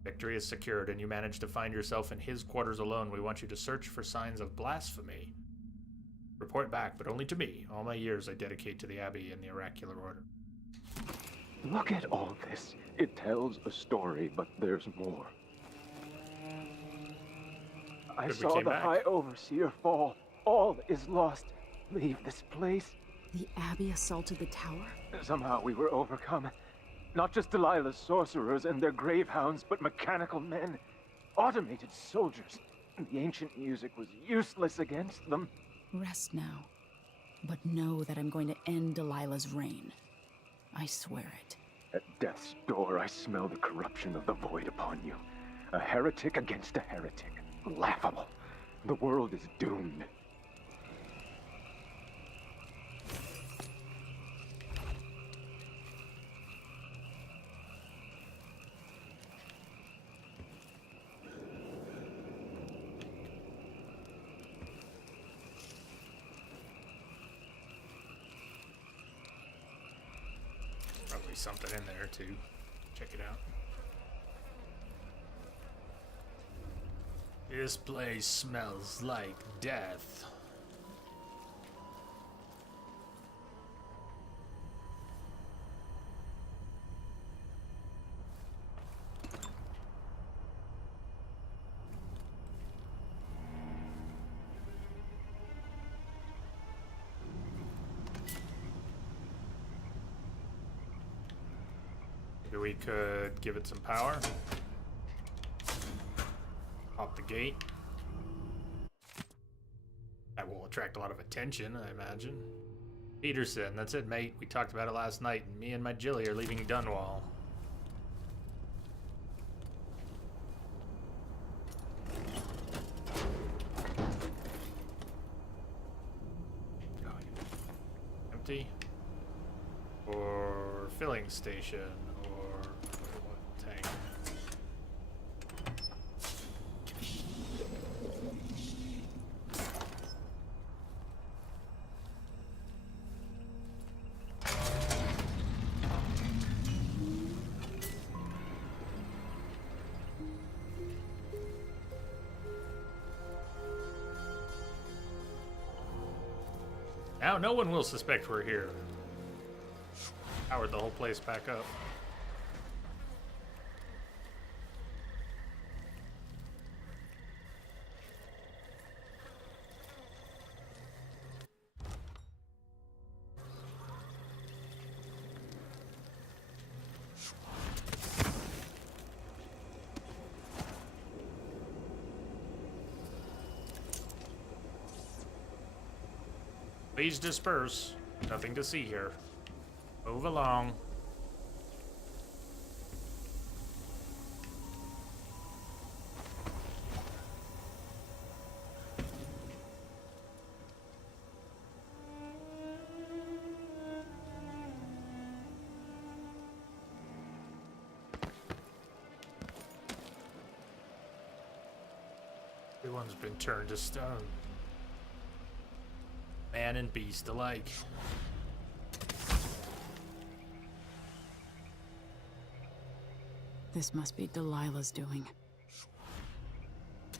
Victory is secured, and you manage to find yourself in his quarters alone. We want you to search for signs of blasphemy. Report back, but only to me. All my years I dedicate to the Abbey and the Oracular Order. Look at all this. It tells a story, but there's more. I saw the High Overseer fall. All is lost. Leave this place. The Abbey assaulted the tower? Somehow we were overcome. Not just Delilah's sorcerers and their gravehounds, but mechanical men. Automated soldiers. The ancient music was useless against them. Rest now. But know that I'm going to end Delilah's reign. I swear it. At death's door, I smell the corruption of the void upon you. A heretic against a heretic. Laughable. The world is doomed. Probably something in there, too. check it out. This place smells like death. Maybe we could give it some power. Pop the gate. That will attract a lot of attention, I imagine. Peterson, that's it, mate. We talked about it last night, and me and my Jilly are leaving Dunwall. Empty. Or filling station, or what tank? Now no one will suspect we're here. Powered the whole place back up. Please disperse. Nothing to see here. Move along. Everyone's been turned to stone. Man and beast alike. This must be Delilah's doing.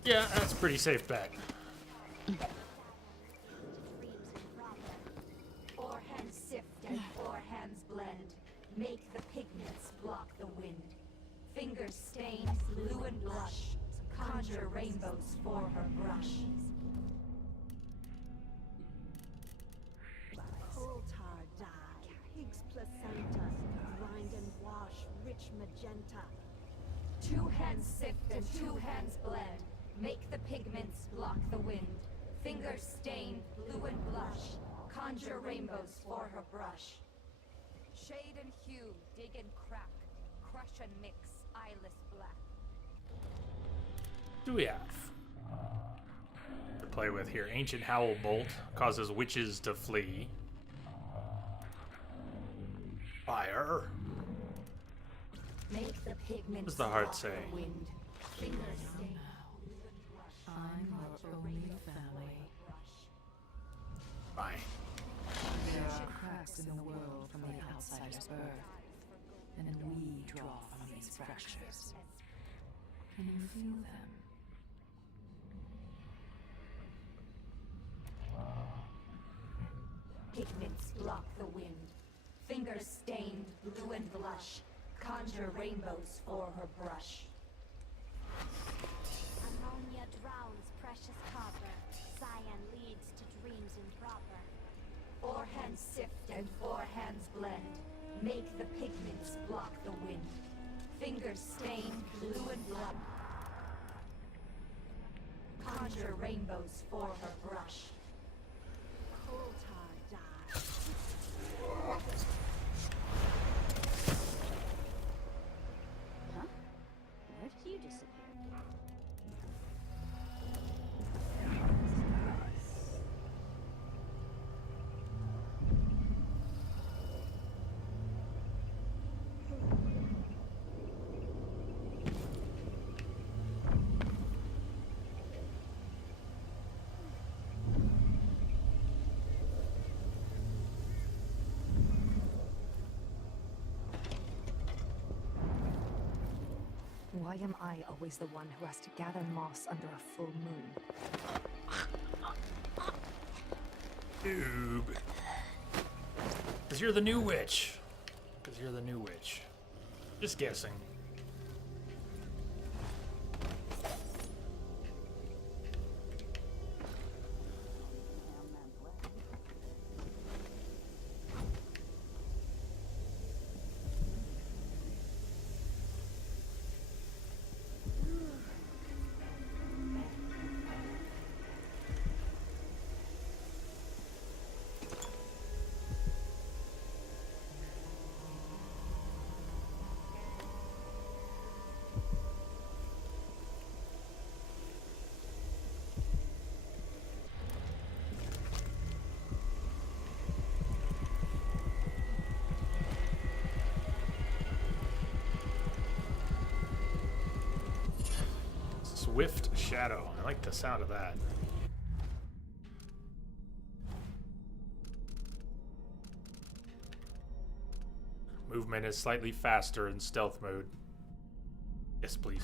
Yeah, that's a pretty safe bet. Four hands sift and four hands blend. Make the pigments block the wind. Fingers stained, blue and blush. Conjure rainbows for her brush. Coal tar dye, pig's placenta, grind and wash, rich magenta. Two hands sift and two hands blend. Make the pigments block the wind. Fingers stained, blue and blush. Conjure rainbows for her brush. Shade and hue, dig and crack. Crush and mix, eyeless black. Do we have to play with here? Ancient Howl Bolt causes witches to flee. Fire. Make the pigments What does the heart block say? the wind. Fingers stained. I'm your only family. Fine. There are cracks in the world from the outsider's birth, and we draw from these fractures. Can you feel them? Pigments block the wind. Fingers stained, blue and blush. Conjure rainbows for her brush. Ammonia drowns precious copper. Cyan leads to dreams improper. Four hands sift and four hands blend. Make the pigments block the wind. Fingers stained, blue and blood. Conjure rainbows for her brush. Coal tar dye. Huh? Where did you disappear? Why am I always the one who has to gather moss under a full moon? Noob. Because you're the new witch. Because you're the new witch. Just guessing. Swift Shadow. I like the sound of that. Movement is slightly faster in stealth mode. Yes, please.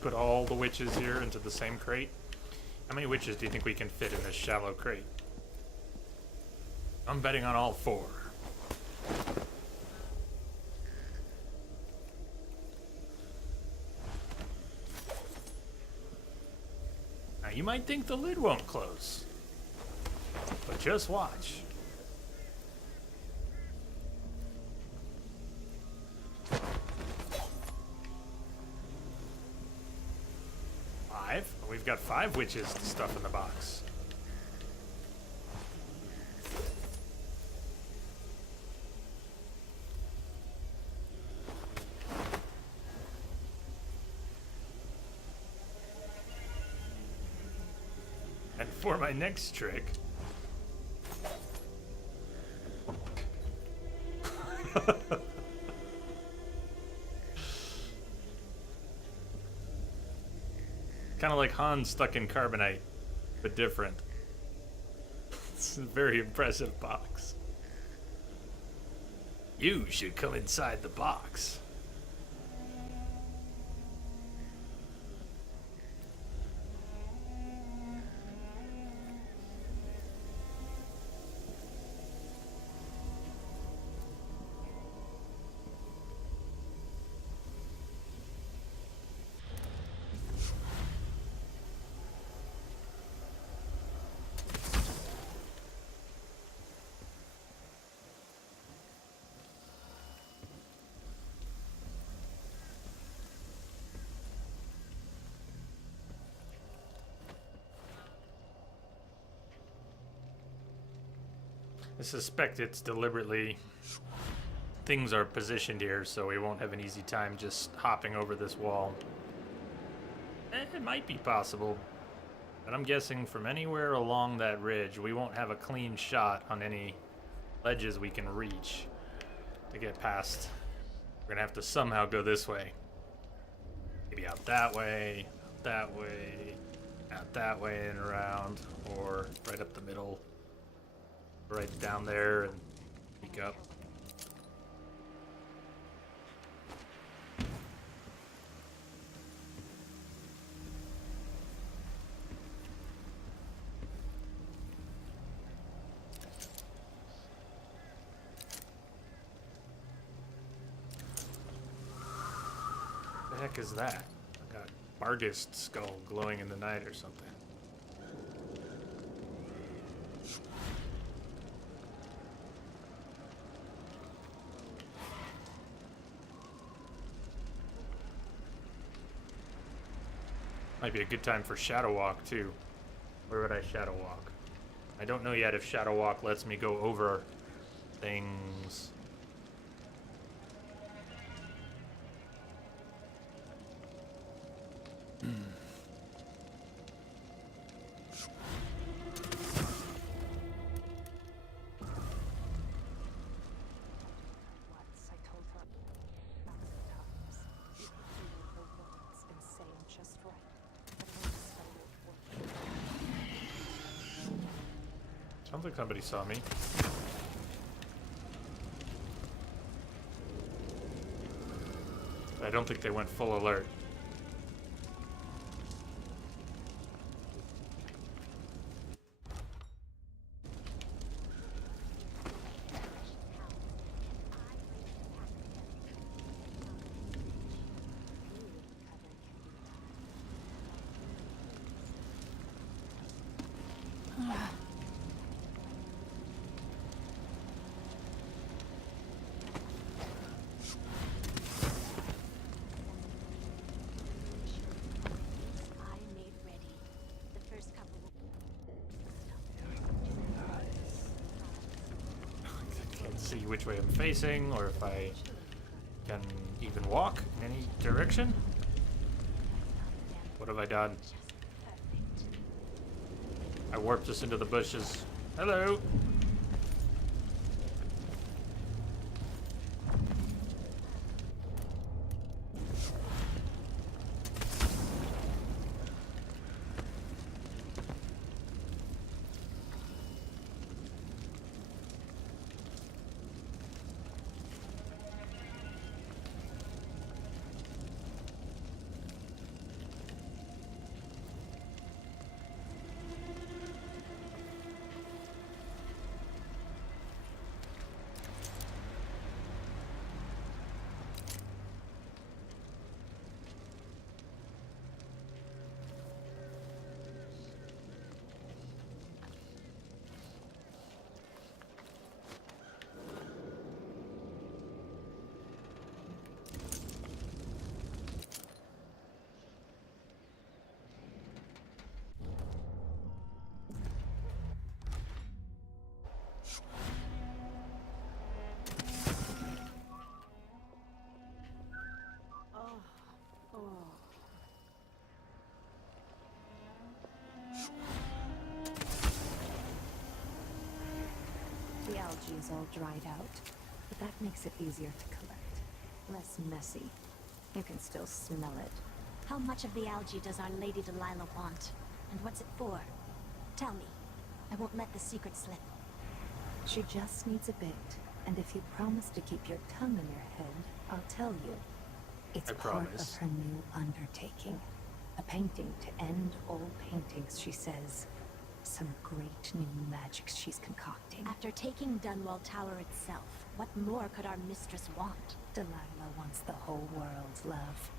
Put all the witches here into the same crate. How many witches do you think we can fit in this shallow crate? I'm betting on all 4. Now you might think the lid won't close, but just watch. We've got 5 witches to stuff in the box. And for my next trick... Kind of like Han stuck in carbonite, but different. It's a very impressive box. You should come inside the box. I suspect it's deliberately. Things are positioned here so we won't have an easy time just hopping over this wall. It might be possible, but I'm guessing from anywhere along that ridge we won't have a clean shot on any ledges we can reach to get past. We're gonna have to somehow go this way. Maybe out that way, out that way and around, or right up the middle. Right down there and peek up. What the heck is that? I got Barghest skull glowing in the night or something. Might be a good time for Shadow Walk too. Where would I Shadow Walk? I don't know yet if Shadow Walk lets me go over things. Once I told her 1,000 times. You can hear the words and say them just right. But I won't spell it for Sounds like somebody saw me. I don't think they went full alert. I made ready. The first couple Can't see which way I'm facing or if I can even walk in any direction. What have I done? I warped us into the bushes. Hello. The algae is all dried out, but that makes it easier to collect. Less messy. You can still smell it. How much of the algae does Our Lady Delilah want? And what's it for? Tell me. I won't let the secret slip. She just needs a bit, and if you promise to keep your tongue in your head, I'll tell you. It's I part promise. of her new undertaking. A painting to end all paintings, she says. Some great new magics she's concocting. After taking Dunwall Tower itself, what more could our mistress want? Delilah wants the whole world's love.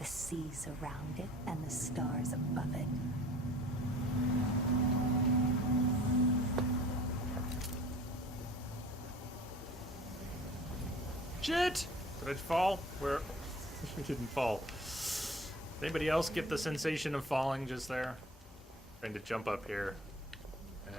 The seas around it and the stars above it. Shit! Did I fall? Where? I didn't fall. Did anybody else get the sensation of falling just there? Trying to jump up here. And...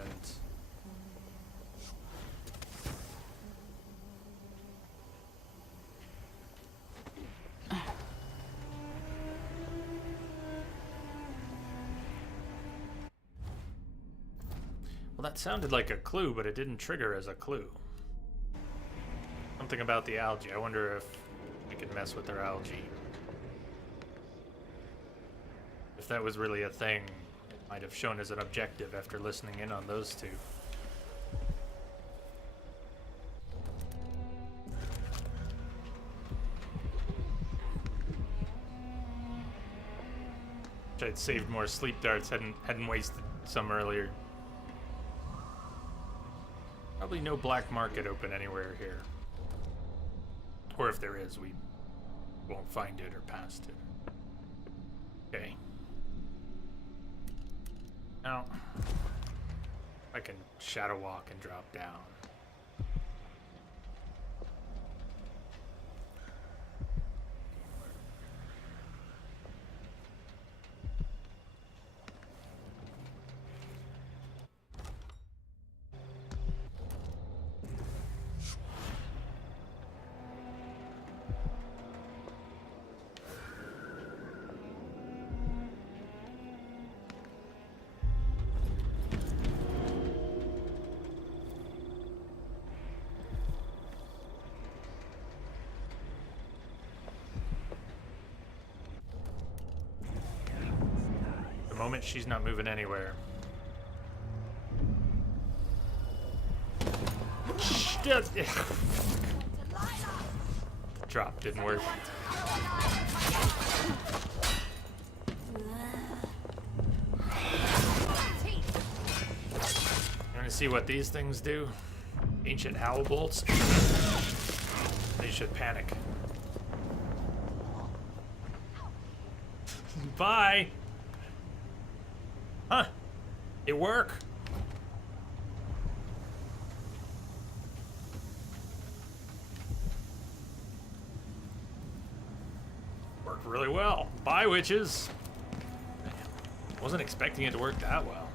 well, that sounded like a clue, but it didn't trigger as a clue. Something about the algae. I wonder if we can mess with their algae. If that was really a thing, it might have shown as an objective after listening in on those two. Wish I'd saved more sleep darts, hadn't wasted some earlier. Probably no black market open anywhere here. Or if there is, we won't find it or past it. Okay. Now, I can shadow walk and drop down. moment, she's not moving anywhere. Drop didn't work. You want to see what these things do? Ancient howl bolts. They should panic. Bye. Huh? It work. Worked really well. Bye, witches. Wasn't expecting it to work that well.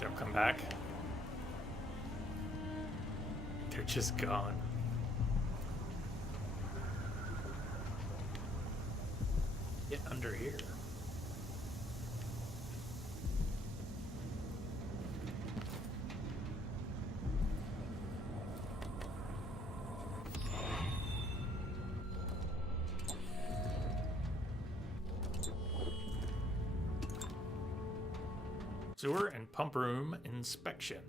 They'll come back. They're just gone. Get under here. Sewer and pump room inspection.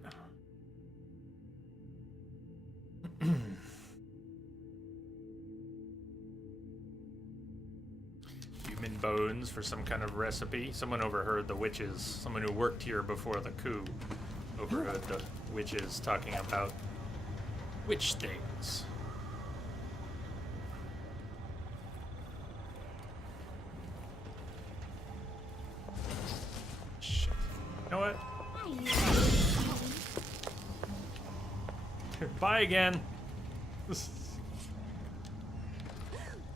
Human bones for some kind of recipe. Someone overheard the witches. Someone who worked here before the coup overheard the witches talking about witch things. Shit. You know what? Bye again.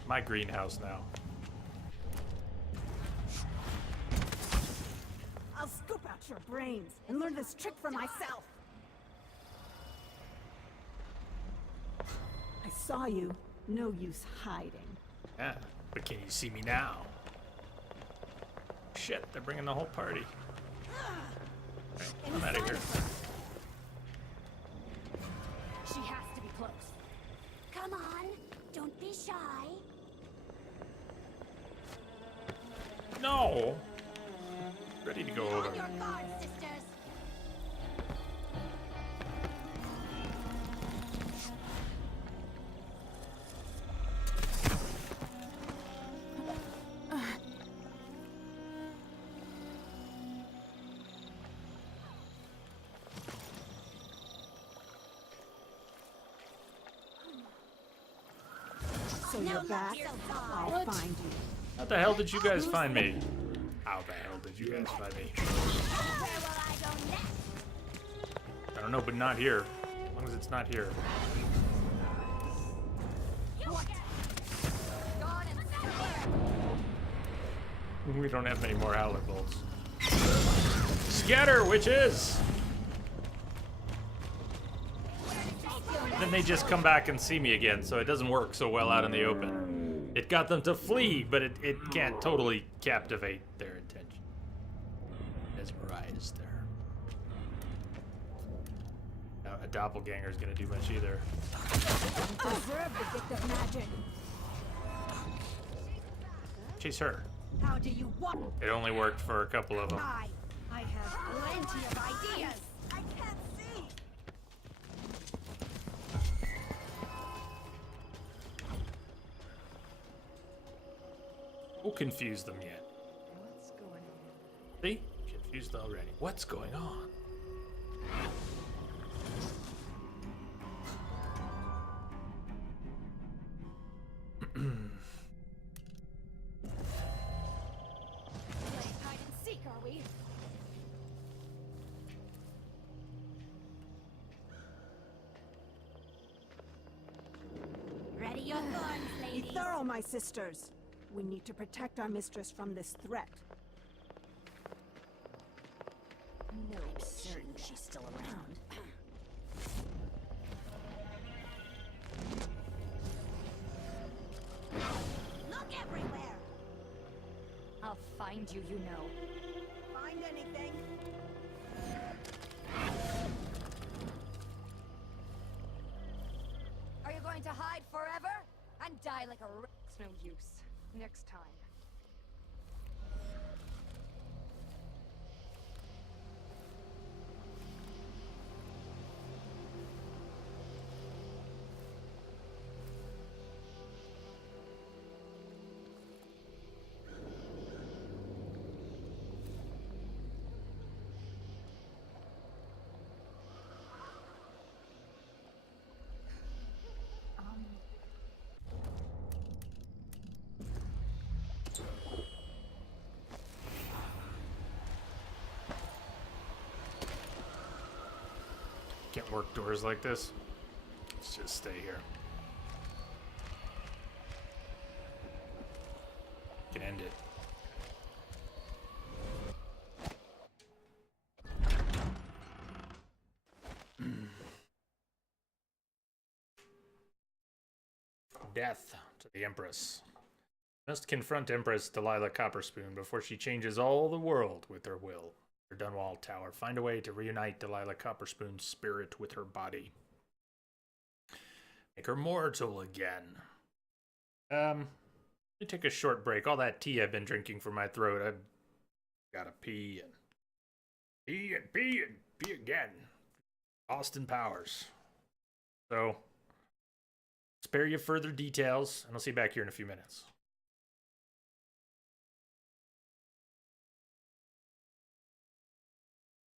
My greenhouse now. I'll scoop out your brains and learn this trick for myself. I saw you. No use hiding. Yeah, but can you see me now? Shit, they're bringing the whole party. Right, I'm out of here. She has to be close. Come on, don't be shy. No! Ready to go over. On your guard, sisters. So you're back? I'll find you. How the hell did you guys find me? How the hell did you guys find me? Where will I go next? I don't know, but not here. As long as it's not here. We don't have many more howler bolts. Scatter, witches! Then they just come back and see me again, so it doesn't work so well out in the open. It got them to flee, but it can't totally captivate their attention. Mesmerized there. Now, a doppelganger's gonna do much either. Deserve the gift of magic. Chase her. How do you want? It only worked for a couple of them. I have plenty of ideas. I can't see. Who confused them yet? What's going on? See? Confused already. What's going on? Playing hide and seek, are we? Ready your guns, Be ladies. thorough, my sisters. We need to protect our mistress from this threat. No, I'm certain she's still around. Look everywhere! I'll find you, you know. Find anything? Are you going to like a It's no use. Next time. Can't work doors like this. Let's just stay here. Can end it. Death to the Empress. Must confront Empress Delilah Copperspoon before she changes all the world with her will. Her Dunwall Tower. Find a way to reunite Delilah Copperspoon's spirit with her body. Make her mortal again. Let me take a short break. All that tea I've been drinking for my throat. I've gotta pee and pee and pee and pee again. Austin Powers. So, spare you further details, and I'll see you back here in a few minutes.